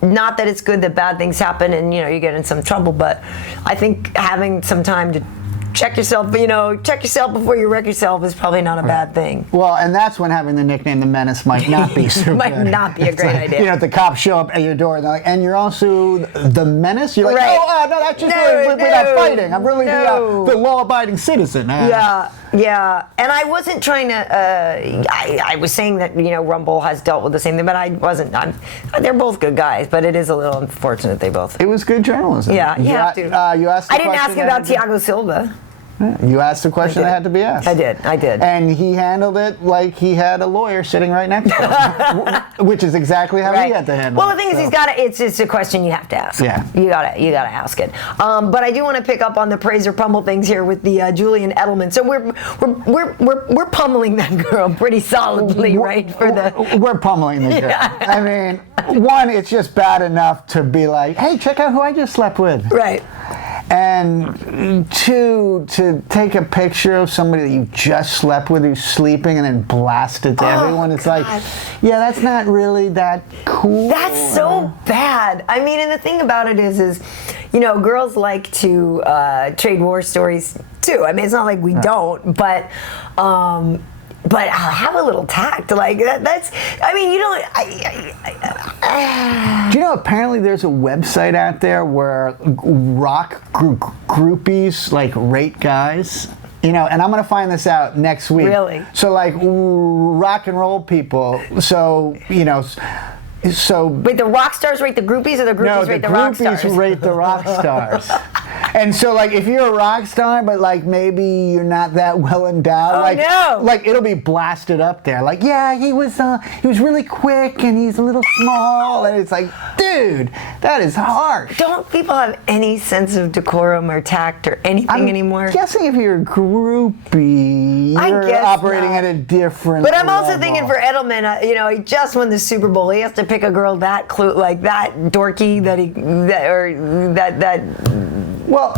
not that it's good that bad things happen and, you get in some trouble, but I think having some time to check yourself before you wreck yourself is probably not a bad thing. Well, and that's when having the nickname The Menace might not be so Might good. not be a great idea. The cops show up at your door and they're like, and you're also The Menace? You're like, Right. no, that's just No, we're not no, fighting. I'm really no. the law-abiding citizen. Yeah, and I wasn't trying to. I was saying that Rumble has dealt with the same thing, but I wasn't. They're both good guys, but it is a little unfortunate they both. It was good journalism. Yeah, you have to. You asked. I didn't ask him about Thiago Silva. You asked the question that had to be asked. I did. And he handled it like he had a lawyer sitting right next to him, which is exactly how he had to handle it. Well, the thing is, he's got to. It's a question you have to ask. Yeah. You gotta ask it. But I do want to pick up on the praise or pummel things here with the Julian Edelman. So we're pummeling that girl pretty solidly, right? We're pummeling the girl. I mean, one, it's just bad enough to be like, hey, check out who I just slept with. Right. And two, to take a picture of somebody that you just slept with who's sleeping and then blast it to everyone. It's God. like, yeah, that's not really that cool. That's so bad. I mean, and the thing about it is girls like to trade war stories too. I mean, it's not like we don't, but have a little tact. Like that's. I mean, you don't. Do you know? Apparently, there's a website out there where rock groupies like rate guys. And I'm gonna find this out next week. Really? So like rock and roll people. So So wait, the rock stars rate the groupies, or the groupies rate the rock stars? No, the groupies rate the rock stars. And so, like, if you're a rock star, but like maybe you're not that well endowed, like it'll be blasted up there. Like, yeah, he was really quick and he's a little small, and it's like, dude, that is harsh. Don't people have any sense of decorum or tact or anything anymore? I'm guessing if you're a groupie, you're operating at a different But I'm also level. thinking for Edelman, he just won the Super Bowl. He has to pick a girl that dorky that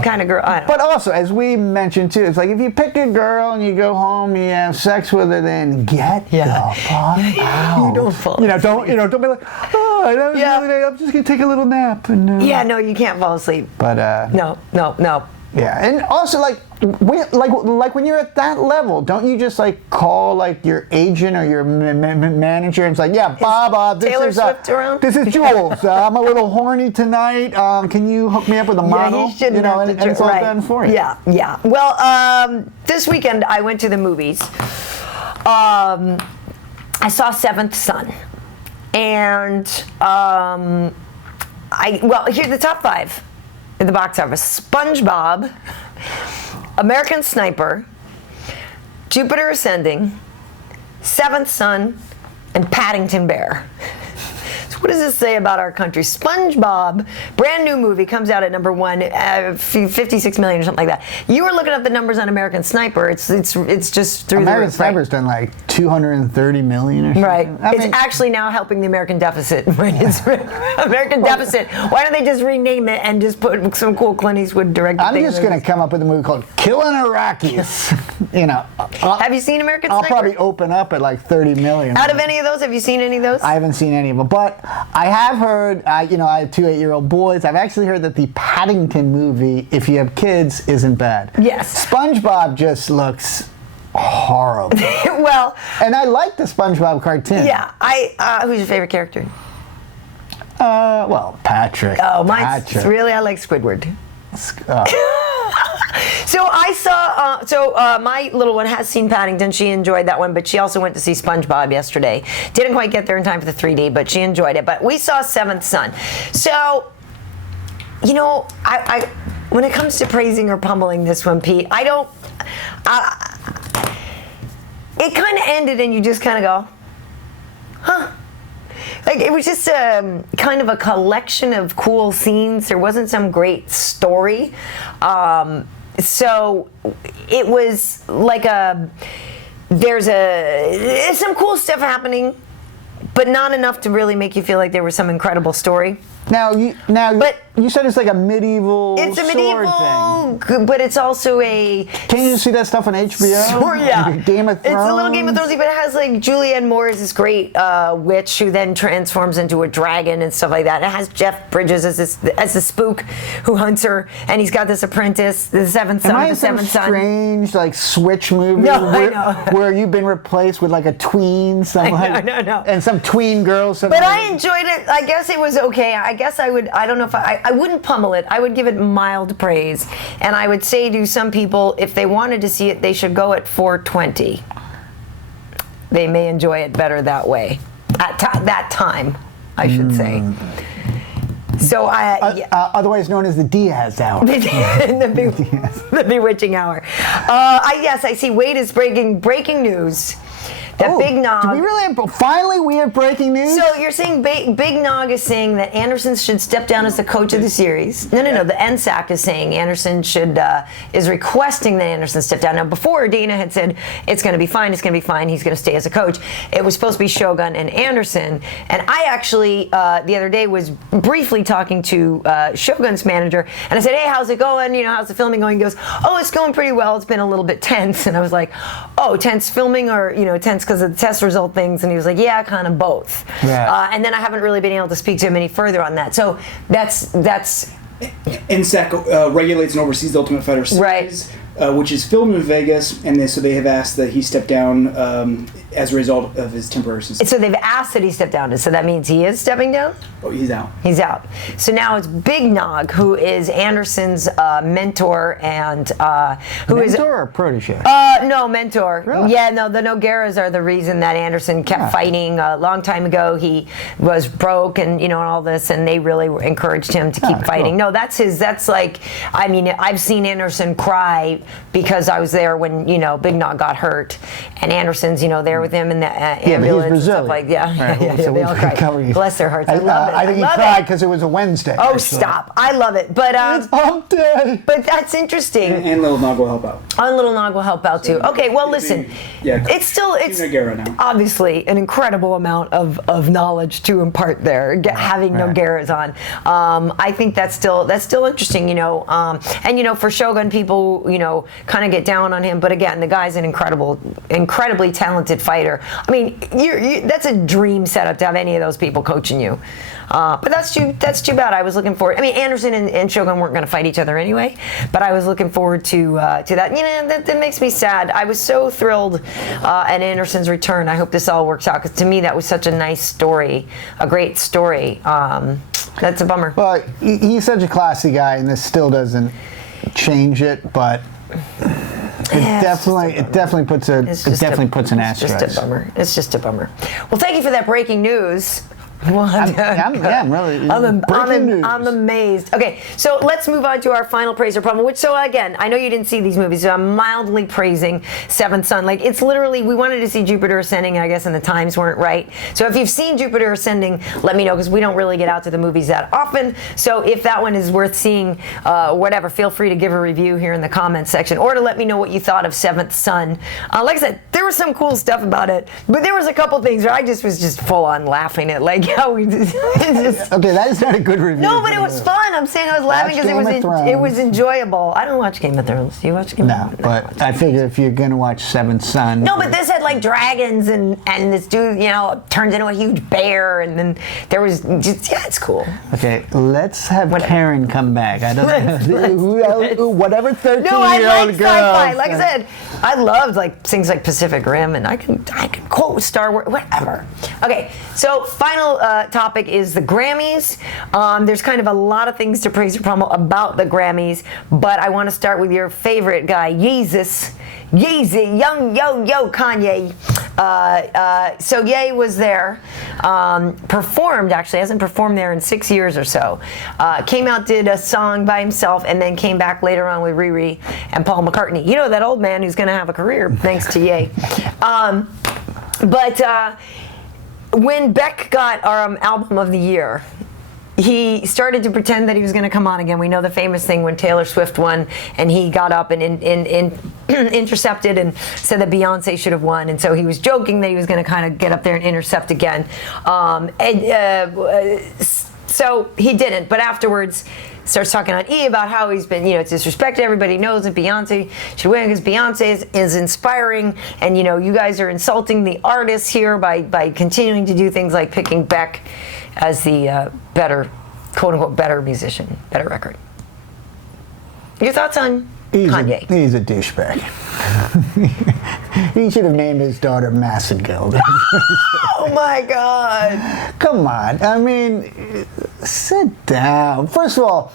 kind of girl. I don't know. But also, as we mentioned too, it's like if you pick a girl and you go home, you have sex with her, then get the fuck out. You don't fall. Don't be like, oh, that was really, I'm just gonna take a little nap. And, no, you can't fall asleep. But no. Yeah, and also like when you're at that level, don't you just like call like your agent or your manager and it's like, yeah, Bob, Taylor Swift around? This is Jules. I'm a little horny tonight. Can you hook me up with a model? He shouldn't have and to it's all done for you. Yeah. Well, this weekend I went to the movies. I saw Seventh Son, and here's the top 5 in the box office: SpongeBob, American Sniper, Jupiter Ascending, Seventh Son, and Paddington Bear. It's What does this say about our country? SpongeBob, brand new movie, comes out at number 1, 56 million or something like that. You were looking up the numbers on American Sniper. It's just through American the roof. Sniper's done like 230 million or something. Right. I It's actually now helping the American deficit. Right? It's American deficit. Why don't they just rename it and just put some cool Clint Eastwood directed I'm things just going to come up with a movie called Killing Iraqis. Have you seen American I'll Sniper? probably open up at like 30 million. Out of any of those, have you seen any of those? I haven't seen any of them, but I have heard, I have 2 8-year-old boys. I've actually heard that the Paddington movie, if you have kids, isn't bad. Yes. SpongeBob just looks horrible. Well, And I like the SpongeBob cartoon. yeah. Who's your favorite character? Well, Patrick. Oh, mine's Patrick. really, I like Squidward. Uh, So I saw, my little one has seen Paddington. She enjoyed that one, but she also went to see SpongeBob yesterday. Didn't quite get there in time for the 3D, but she enjoyed it. But we saw Seventh Son. So, I when it comes to praising or pummeling this one, Pete, I don't, it kind of ended and you just kind of go, huh. Like, it was just kind of a collection of cool scenes. There wasn't some great story. So it was like there's some cool stuff happening, but not enough to really make you feel like there was some incredible story. But you said it's like a medieval It's a sword medieval, thing. but it's also a... Can you see that stuff on HBO? Sure, yeah. Game of Thrones? It's a little Game of Thrones, but it has like Julianne Moore is this great witch who then transforms into a dragon and stuff like that. It has Jeff Bridges as the spook who hunts her, and he's got this apprentice, the seventh son, Am I the in some seventh son. strange like Switch movie No, I know. where you've been replaced with like a tween, No. and some tween girl? But I enjoyed it. I guess it was okay. I guess I would. I don't know if I wouldn't pummel it. I would give it mild praise, and I would say to some people, if they wanted to see it, they should go at 420. They may enjoy it better that way. At that time, I should say. So otherwise known as the Diaz hour. the bewitching hour. Yes, I see. Wade is breaking news. That Big Nog. Do we really finally we have breaking news? So you're saying Big Nog is saying that Anderson should step down as the coach of the series. No. The NSAC is saying Anderson is requesting that Anderson step down. Now, before Dana had said it's going to be fine, he's going to stay as a coach. It was supposed to be Shogun and Anderson. And I actually, the other day, was briefly talking to Shogun's manager, and I said, hey, how's it going? How's the filming going? He goes, oh, it's going pretty well. It's been a little bit tense. And I was like, oh, tense filming or, tense because of the test result things? And he was like, yeah, kind of both. Yeah. And then I haven't really been able to speak to him any further on that. So that's NSAC regulates and oversees the Ultimate Fighter series, which is filmed in Vegas, and so they have asked that he step down as a result of his temporary suspension. So they've asked that he step down. So that means he is stepping down? Oh, he's out. He's out. So now it's Big Nog, who is Anderson's mentor and who is mentor or protege? No, mentor. Really? Yeah, no, the Nogueiras are the reason that Anderson kept fighting. A long time ago, he was broke and all this, and they really encouraged him to keep fighting. Cool. No, that's like, I mean, I've seen Anderson cry because I was there when Big Nog got hurt, and Anderson's there with him in the ambulance and stuff like So they all cried. Bless their hearts. I love it. I think he cried because it was a Wednesday. Oh, actually. stop! I love it, but it's hump day. But that's interesting. And Little Nog will help out. And Little Nog will help out too. Okay, well, listen. It's Nogueira now. obviously an incredible amount of knowledge to impart there. Having Nogueiras on, I think that's still interesting. And for Shogun, people kind of get down on him, but again, the guy's an incredibly talented fighter. I mean, that's a dream setup to have any of those people coaching you. But that's too bad. I was looking forward. I mean, Anderson and Shogun weren't going to fight each other anyway, but I was looking forward to that. That makes me sad. I was so thrilled at Anderson's return. I hope this all works out because to me that was such a nice story, a great story. That's a bummer. Well, he's such a classy guy, and this still doesn't change it, but. It definitely puts an asterisk. It's just a bummer. Well, thank you for that breaking news. Well, I'm really I'm amazed. Okay, so let's move on to our final praise or problem. Which, so again, I know you didn't see these movies, so I'm mildly praising Seventh Son. Like, it's literally, we wanted to see Jupiter Ascending, I guess, and the times weren't right. So if you've seen Jupiter Ascending, let me know, because we don't really get out to the movies that often. So if that one is worth seeing, whatever, feel free to give a review here in the comments section, or to let me know what you thought of Seventh Son. Like I said, there was some cool stuff about it, but there was a couple things where I just was just full on laughing at, like, how we just, okay, that is not a good review. No, but it was fun. I'm saying I was laughing because it was enjoyable. I don't watch Game of Thrones. Do you watch Game of Thrones? No, but I figure if you're gonna watch Seventh Son. No, but this had like dragons and this dude, turns into a huge bear, and then there was just, it's cool. Okay, let's have Karyn come back. I don't know. Whatever 13-year-old No, I like girl. sci-fi. Like I said, I loved like things like Pacific Rim, and I can quote Star Wars, whatever. Okay, so final topic is the Grammys. There's kind of a lot of things to praise or promo about the Grammys, but I want to start with your favorite guy, Yeezy, young Kanye. So Ye was there, performed, actually hasn't performed there in 6 years or so. Came out, did a song by himself, and then came back later on with Riri and Paul McCartney. You know, that old man who's going to have a career thanks to Ye. But when Beck got our album of the year, he started to pretend that he was going to come on again. We know the famous thing when Taylor Swift won, and he got up and intercepted and said that Beyonce should have won, and so he was joking that he was going to kind of get up there and intercept again. So he didn't, but afterwards starts talking on E about how he's been, disrespected. Everybody knows that Beyonce should win because Beyonce is inspiring, and you guys are insulting the artists here by continuing to do things like picking Beck as the better, quote unquote, better musician, better record. Your thoughts on Kanye? He's a douchebag. He should have named his daughter Massigild. Oh my God. Come on. I mean, sit down. First of all,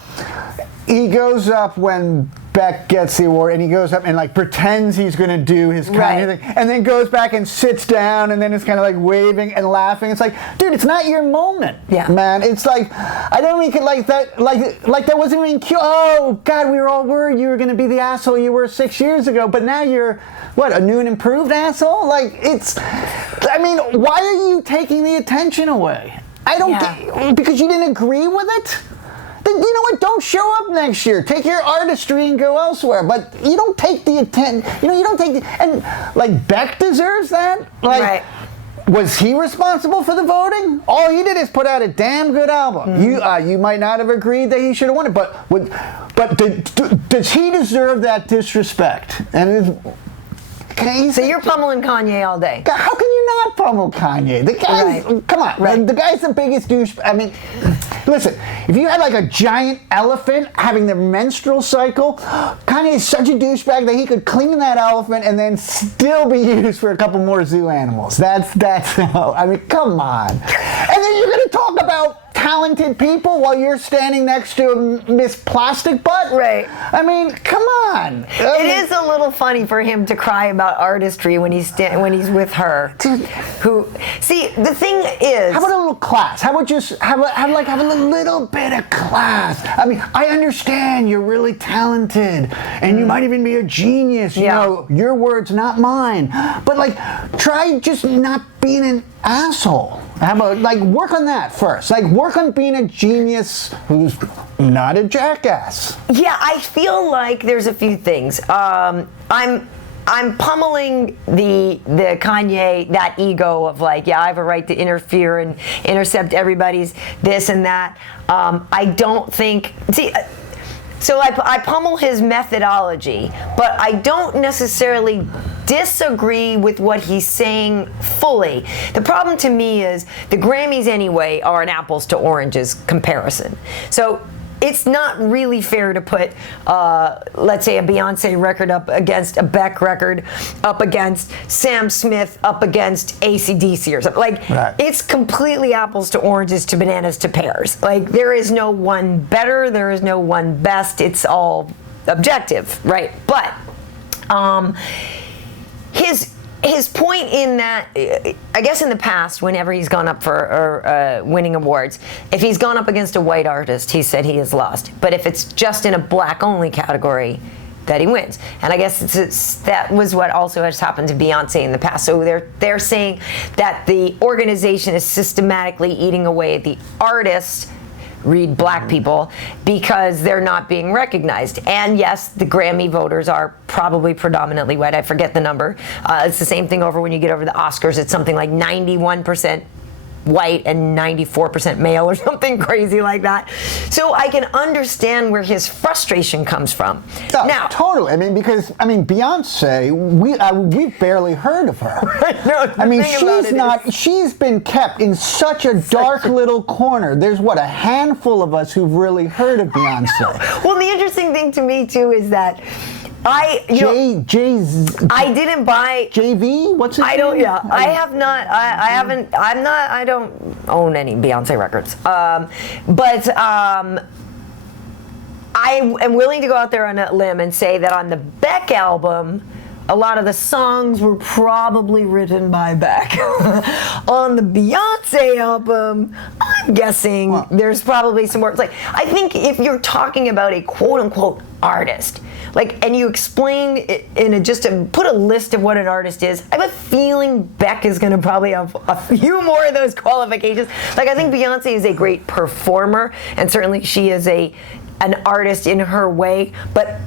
he goes up when Beck gets the award, and he goes up and like pretends he's going to do his Kanye thing, and then goes back and sits down, and then it's kind of like waving and laughing. It's like, dude, it's not your moment, man. It's like, I don't mean like that, like that wasn't even cute. Oh God, we were all worried you were going to be the asshole you were 6 years ago, but now you're what, a new and improved asshole? Like, it's, I mean, why are you taking the attention away? I don't get, because you didn't agree with it? Then, you know what, don't show up next year. Take your artistry and go elsewhere. But you don't take the attention, you don't take the, and like Beck deserves that? Like, was he responsible for the voting? All he did is put out a damn good album. Mm-hmm. You might not have agreed that he should have won it, but does he deserve that disrespect? And so you're pummeling Kanye all day. How can you not pummel Kanye? The guy's, come on, the guy's the biggest douche. I mean, listen, if you had like a giant elephant having the menstrual cycle, Kanye is such a douchebag that he could clean that elephant and then still be used for a couple more zoo animals. That's I mean, come on. And then you're going to talk about talented people while you're standing next to a Miss Plastic Butt? Right. I mean, come on. It is a little funny for him to cry about artistry when he's with her. Who? See, the thing is, how about a little class? How about just have a little bit of class? I mean, I understand you're really talented and you might even be a genius. You know, your words, not mine. But like, try just not being an asshole. How about like work on that first? Like work on being a genius who's not a jackass. Yeah, I feel like there's a few things. I'm pummeling the Kanye, that ego of like, I have a right to interfere and intercept everybody's this and that. I don't think, so I pummel his methodology, but I don't necessarily disagree with what he's saying fully. The problem to me is the Grammys anyway are an apples to oranges comparison. So it's not really fair to put, let's say, a Beyonce record up against a Beck record, up against Sam Smith, up against AC/DC or something. Like, it's completely apples to oranges to bananas to pears. Like, there is no one better, there is no one best. It's all objective, right? But his point in that, I guess in the past, whenever he's gone up for winning awards, if he's gone up against a white artist, he said he has lost. But if it's just in a black-only category, that he wins. And I guess that was what also has happened to Beyonce in the past. So they're saying that the organization is systematically eating away at the artists, read black people, because they're not being recognized. And yes, the Grammy voters are probably predominantly white. I forget the number. It's the same thing over when you get over the Oscars. It's something like 91% white and 94% male or something crazy like that. So I can understand where his frustration comes from. Oh, now, totally. I mean, because Beyonce, we've barely heard of her. No, I mean, she's been kept in such a dark little corner. There's a handful of us who've really heard of Beyonce. Well, the interesting thing to me too is that I didn't buy JV. What's his name? I don't. Yeah, I have not. I haven't. I'm not. I don't own any Beyonce records. But I am willing to go out there on a limb and say that on the Beck album, a lot of the songs were probably written by Beck. On the Beyonce album, I'm guessing there's probably some more. Like, I think if you're talking about a quote-unquote artist, and you explain it just to put a list of what an artist is, I have a feeling Beck is going to probably have a few more of those qualifications. I think Beyonce is a great performer, and certainly she is an artist in her way, but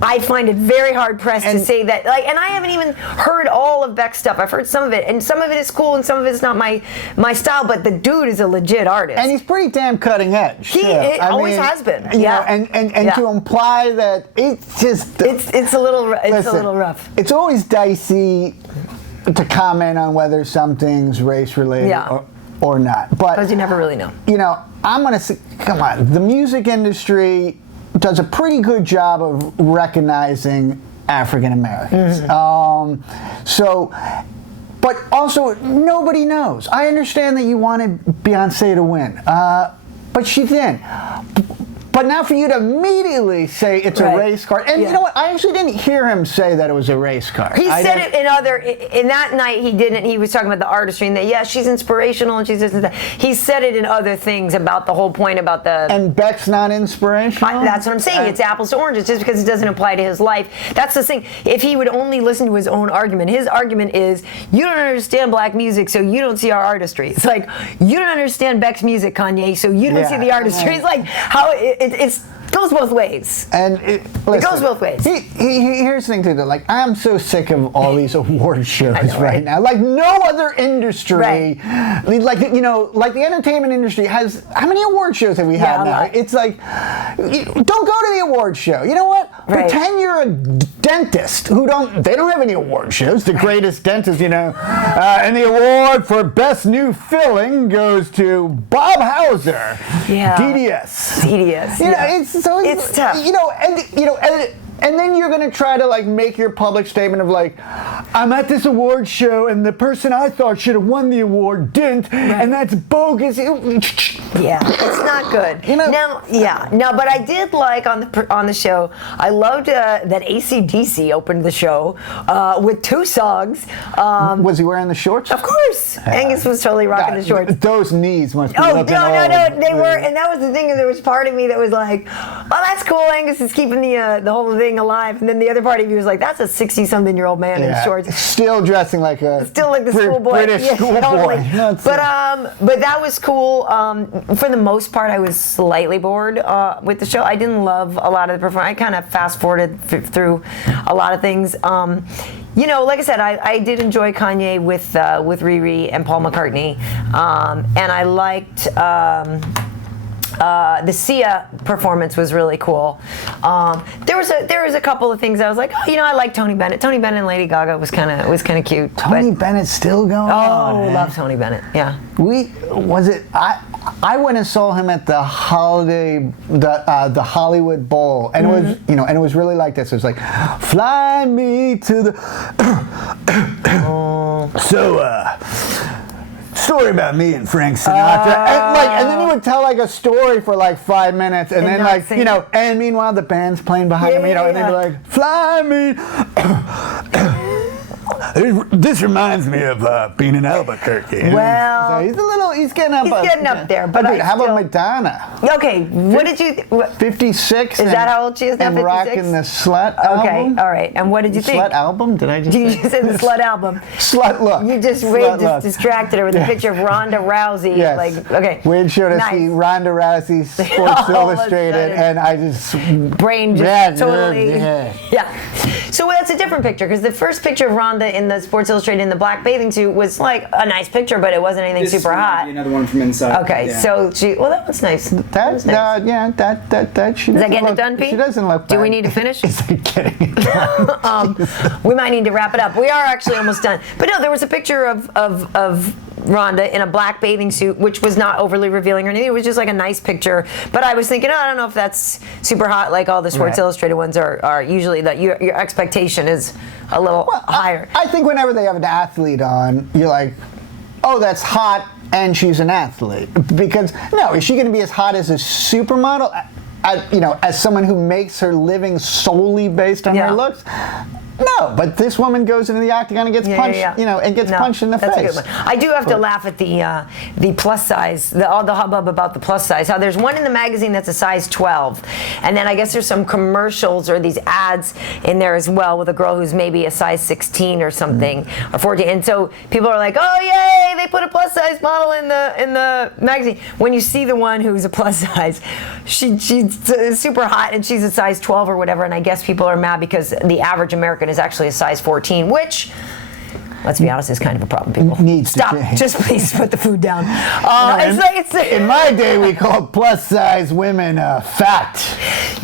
I find it very hard pressed to say that. And I haven't even heard all of Beck's stuff. I've heard some of it, and some of it is cool, and some of it's not my style. But the dude is a legit artist, and he's pretty damn cutting edge. He always has been. And to imply that it's just it's a little rough. It's always dicey to comment on whether something's race related or not, but because you never really know. I'm gonna say, come on, the music industry does a pretty good job of recognizing African Americans. But also, nobody knows. I understand that you wanted Beyonce to win, but she didn't. But now for you to immediately say it's a race card, and you know what? I actually didn't hear him say that it was a race card. He said it in that night he didn't. He was talking about the artistry and that she's inspirational and she's this and that. He said it in other things about the whole point about the. And Beck's not inspirational. That's what I'm saying. It's apples to oranges just because it doesn't apply to his life. That's the thing. If he would only listen to his own argument, his argument is you don't understand black music, so you don't see our artistry. It's like you don't understand Beck's music, Kanye, so you don't see the artistry. It's like how it goes both ways. And it goes both ways. Here's the thing too, though. I'm so sick of all these award shows right now. No other industry, the entertainment industry has. How many award shows have we had now? It's like, don't go to the award show. You know what? Pretend you're a dentist they don't have any award shows. The greatest dentist, and the award for best new filling goes to Bob Hauser. Yeah. DDS. It's tough. And then you're going to try to make your public statement of I'm at this award show and the person I thought should have won the award didn't, and that's bogus. Yeah, it's not good. But I did like on the show. I loved that AC/DC opened the show with 2 songs. Was he wearing the shorts? Of course, Angus was totally rocking the shorts. Those knees must be looking no, old. they were, and that was the thing. There was part of me that was like, "Oh, that's cool. Angus is keeping the whole thing alive," and then the other part of me was like, "That's a 60-something-year-old man in shorts, still dressing like the schoolboy, British schoolboy." Totally. But that was cool. For the most part, I was slightly bored with the show. I didn't love a lot of the performance. I kind of fast forwarded through a lot of things. Like I said, I did enjoy Kanye with Riri and Paul McCartney, and I liked. The Sia performance was really cool. There was a couple of things I was like, I like Tony Bennett. Tony Bennett and Lady Gaga was kind of cute. Tony Bennett's still going on. Oh, love Tony Bennett. Yeah. I went and saw him at the the Hollywood Bowl, and it was and it was really like this. It was like, fly me to the. Story about me and Frank Sinatra, and then he would tell a story for 5 minutes, and then and meanwhile the band's playing behind him, and they'd be like, "Fly me." This reminds me of being in Albuquerque. Well, so he's getting up. He's getting up there. But how about Madonna? Okay, what did you? 56. Is that how old she is now? And 56? rocking the Slut album. Okay, all right. And what did you think? Slut album? Did I just? You just said the Slut album. Slut look. You just distracted her with a picture of Ronda Rousey. Yes. Like, okay. Wade showed us the Ronda Rousey Sports Illustrated, and I just brain just totally. Yeah. So that's a different picture because the first picture of Ronda in the Sports Illustrated in the black bathing suit was like a nice picture, but it wasn't anything super hot. Another one from inside. Okay, so that was nice. That she. Is that getting it done, Pete? She doesn't look bad. Do we need to finish? Is that getting it done? We might need to wrap it up. We are actually almost done. But no, there was a picture of Ronda in a black bathing suit, which was not overly revealing or anything. It was just like a nice picture. But I was thinking, I don't know if that's super hot like all the Sports Illustrated ones are usually. That your expectation is a little higher. I think whenever they have an athlete on, you're like, oh, that's hot, and she's an athlete. Because, no, is she going to be as hot as a supermodel? As someone who makes her living solely based on her looks? No, but this woman goes into the octagon and gets punched, and gets punched in the face. That's a good one. I do have to laugh at the plus size, all the hubbub about the plus size. How there's one in the magazine that's a size 12, and then I guess there's some commercials or these ads in there as well with a girl who's maybe a size 16 or something, or 14. And so people are like, "Oh, yay! They put a plus size model in the magazine." When you see the one who's a plus size, she's super hot and she's a size 12 or whatever. And I guess people are mad because the average American is actually a size 14, which, let's be honest, is kind of a problem. People stop. Just please put the food down. In my day, we called plus size women fat.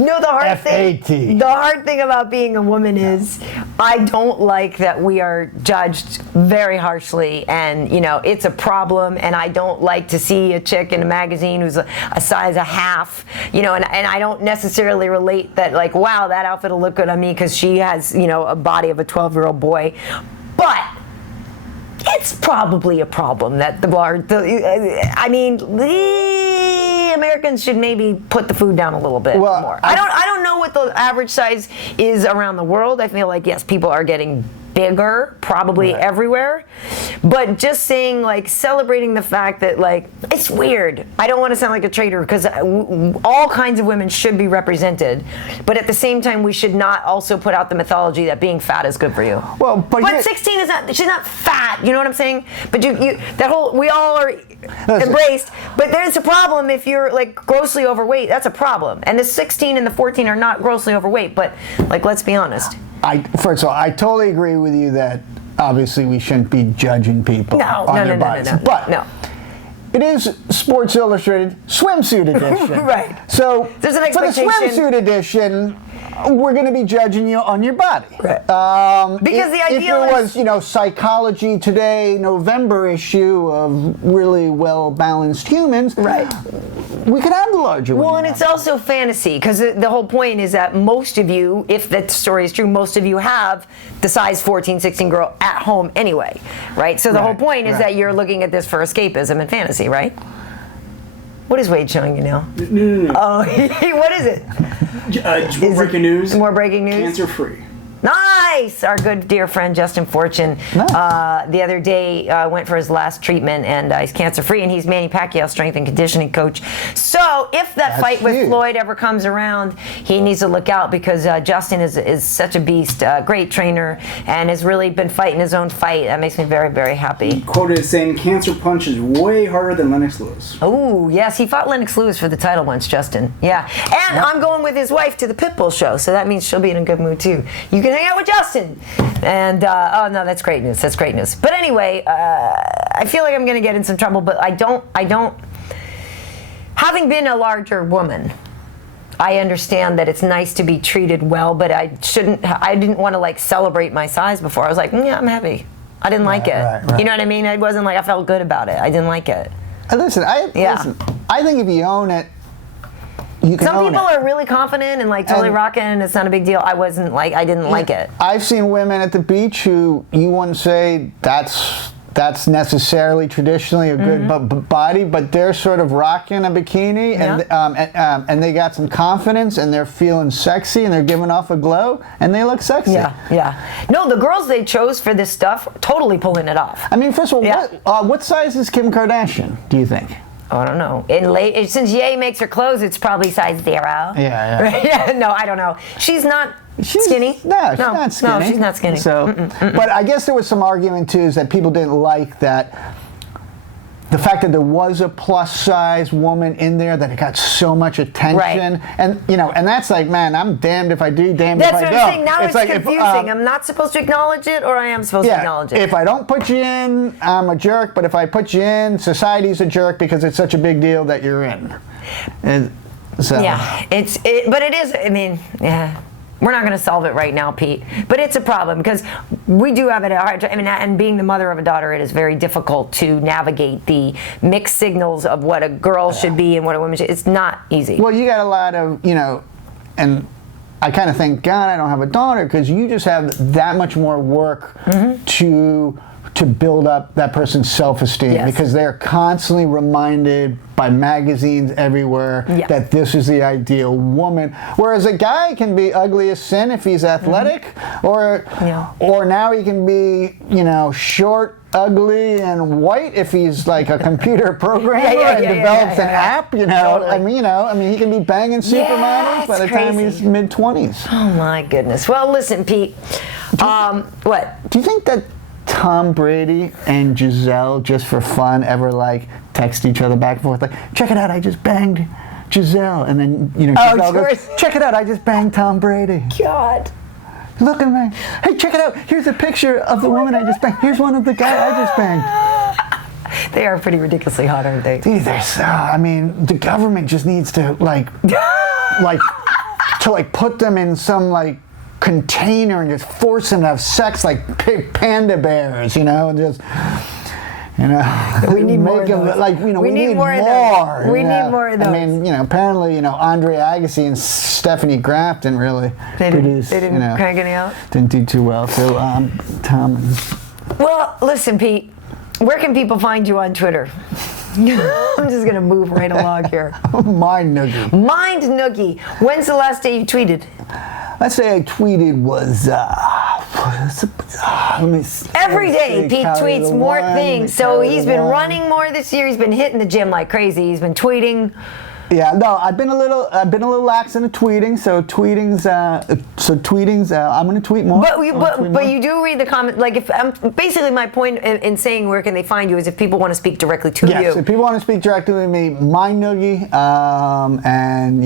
No, the hard F-A-T. thing. The hard thing about being a woman is, I don't like that we are judged very harshly, and it's a problem. And I don't like to see a chick in a magazine who's a size a half. And I don't necessarily relate that like, wow, that outfit will look good on me because she has a body of a 12-year-old boy, but it's probably a problem that the Americans should maybe put the food down a little bit more. I don't know what the average size is around the world. I feel like, yes, people are getting bigger probably everywhere, but just saying, like, celebrating the fact that, like, it's weird. I don't want to sound like a traitor because all kinds of women should be represented, but at the same time we should not also put out the mythology that being fat is good for you. Well, but 16 is not, she's not fat, you know what I'm saying? But we all are embraced, but there's a problem if you're like grossly overweight. That's a problem. And the 16 and the 14 are not grossly overweight, but like, let's be honest. First of all, I totally agree with you that obviously we shouldn't be judging people on their bodies. But it is Sports Illustrated swimsuit edition. Right. So there's an expectation. For the swimsuit edition, we're going to be judging you on your body. Right. Because the ideal if it was, Psychology Today November issue of really well-balanced humans, right, we could have the larger one. Well, and it's also fantasy, because the whole point is that most of you, if that story is true, most of you have the size 14, 16 girl at home anyway, right? So the whole point is that you're looking at this for escapism and fantasy, right? What is Wade showing you now? No. Oh, what is it? More breaking news. More breaking news? Cancer-free. Nice! Our good dear friend Justin Fortune the other day went for his last treatment, and he's cancer-free, and he's Manny Pacquiao's strength and conditioning coach. So if that fight with Floyd ever comes around, he needs to look out, because Justin is such a beast, great trainer, and has really been fighting his own fight. That makes me very, very happy. Quoted as saying, "Cancer punch is way harder than Lennox Lewis." Oh, yes, he fought Lennox Lewis for the title once, Justin. Yeah, and I'm going with his wife to the Pitbull show, so that means she'll be in a good mood too. You can hang out with Justin. And, oh no, that's great news. That's great news. But anyway, I feel like I'm going to get in some trouble, but I don't, having been a larger woman, I understand that it's nice to be treated well, but I didn't want to like celebrate my size before. I was like, yeah, I'm heavy. I didn't like it. Right. You know what I mean? It wasn't like I felt good about it. I didn't like it. Listen, I think if you own it, some people are really confident and like totally rocking, and it's not a big deal. I wasn't like, I didn't like it. I've seen women at the beach who you wouldn't say that's that's necessarily traditionally a good body, but they're sort of rocking a bikini and they got some confidence and they're feeling sexy and they're giving off a glow and they look sexy. Yeah. No, the girls they chose for this stuff totally pulling it off. I mean, first of all, what size is Kim Kardashian, do you think? Oh, I don't know. Since Ye makes her clothes, it's probably size 0. Yeah. Right? No, I don't know. She's skinny. No, she's not skinny. No, she's not skinny. So, but I guess there was some argument too, is that people didn't like that. The fact that there was a plus-size woman in there, that it got so much attention, right. And and that's like, man, I'm damned if I do, damned if I don't. That's what I'm saying. Now it's like confusing. I'm not supposed to acknowledge it, or I am supposed to acknowledge it. If I don't put you in, I'm a jerk. But if I put you in, society's a jerk because it's such a big deal that you're in. And so but it is. I mean, we're not going to solve it right now, Pete. But it's a problem because we do have it hard. I mean, and being the mother of a daughter, it is very difficult to navigate the mixed signals of what a girl should be and what a woman should. It's not easy. Well, you got a lot of, and I kind of thank God I don't have a daughter, because you just have that much more work to build up that person's self-esteem, because they're constantly reminded by magazines everywhere that this is the ideal woman. Whereas a guy can be ugly as sin if he's athletic, or now he can be, short, ugly, and white if he's like a computer programmer and develops an app. Totally. I mean, he can be banging supermodels by the time he's mid-20s. Oh my goodness. Well, listen, Pete. What? Do you think that Tom Brady and Giselle, just for fun, ever text each other back and forth check it out, I just banged Giselle, and then Giselle goes, check it out, I just banged Tom Brady. God. Look at me. Hey, check it out. Here's a picture of the woman I just banged. Here's one of the guy I just banged. They are pretty ridiculously hot, aren't they? Dude, they're so. I mean, the government just needs to put them in some container and just force them to have sex like panda bears, and just. We need more of those. We need more of those. We need more of those. I mean, apparently, Andre Agassi and Stephanie Graf didn't really produce. They didn't crank any out? Didn't do too well. So, Tom. Well, listen, Pete, where can people find you on Twitter? I'm just going to move right along here. Mind Noogie. Mind Noogie. When's the last day you tweeted? Last day I tweeted was every day Pete tweets more things. So he's been running more this year. He's been hitting the gym like crazy. He's been tweeting. Yeah, no, I've been a little lax in the tweeting. So tweeting's I'm going to tweet more. But you do read the comment. Basically my point in saying where can they find you is if people want to speak directly to you. Yes, if people want to speak directly to me, Mind Noogie, and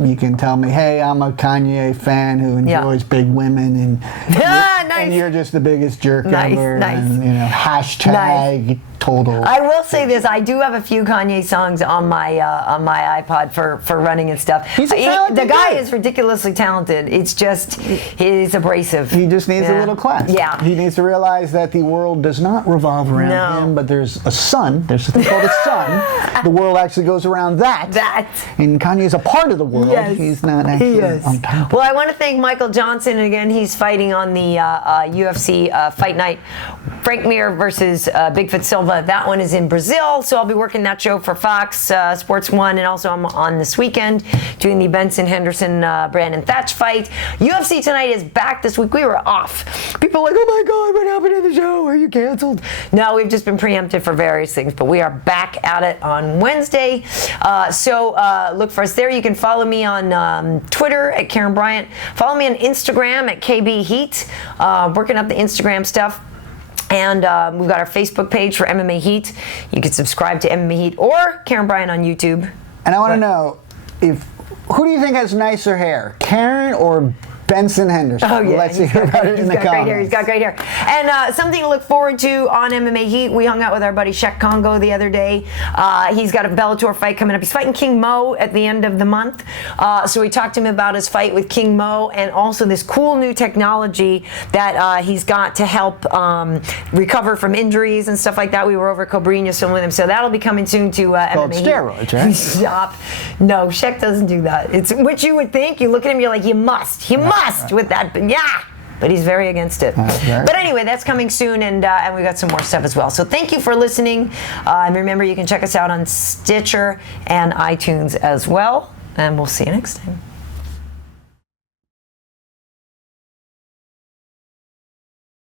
you can tell me, hey, I'm a Kanye fan who enjoys big women, and nice. And you're just the biggest jerk ever. Nice. And hashtag total. I will say this: I do have a few Kanye songs on my iPod for running and stuff. He's a talented the guy is ridiculously talented. It's just he's abrasive. He just needs a little class. Yeah. He needs to realize that the world does not revolve around him, but there's a sun. There's a thing called a sun. The world actually goes around that. And Kanye is a part of the world. Yes. He's not actually on top. Well, I want to thank Michael Johnson again. He's fighting on the UFC fight night. Frank Mir versus Bigfoot Silva. That one is in Brazil, so I'll be working that show for Fox Sports 1, and also I'm on this weekend doing the Benson Henderson Brandon Thatch fight. UFC Tonight is back this week. We were off. People are like, oh my God, what happened to the show? Are you canceled? No, we've just been preempted for various things, but we are back at it on Wednesday. So look for us there. You can follow me on Twitter at Karyn Bryant. Follow me on Instagram at KB Heat. Working up the Instagram stuff. And we've got our Facebook page for MMA Heat. You can subscribe to MMA Heat or Karyn Bryant on YouTube. And I want to know, who do you think has nicer hair, Karyn or Benson Henderson? Oh, yeah. Let's hear about it in the comments. He's got great hair. And something to look forward to on MMA Heat. We hung out with our buddy Shek Congo the other day. He's got a Bellator fight coming up. He's fighting King Mo at the end of the month. So we talked to him about his fight with King Mo and also this cool new technology that he's got to help recover from injuries and stuff like that. We were over at Cobrinha filming with him. So that'll be coming soon to MMA Heat. Steroids, right? Stop. No, Shek doesn't do that. It's what you would think. You look at him, you're like, you must with that. But yeah. but he's very against it. Okay. But anyway, that's coming soon, and we got some more stuff as well. So thank you for listening. And remember, you can check us out on Stitcher and iTunes as well. And we'll see you next time.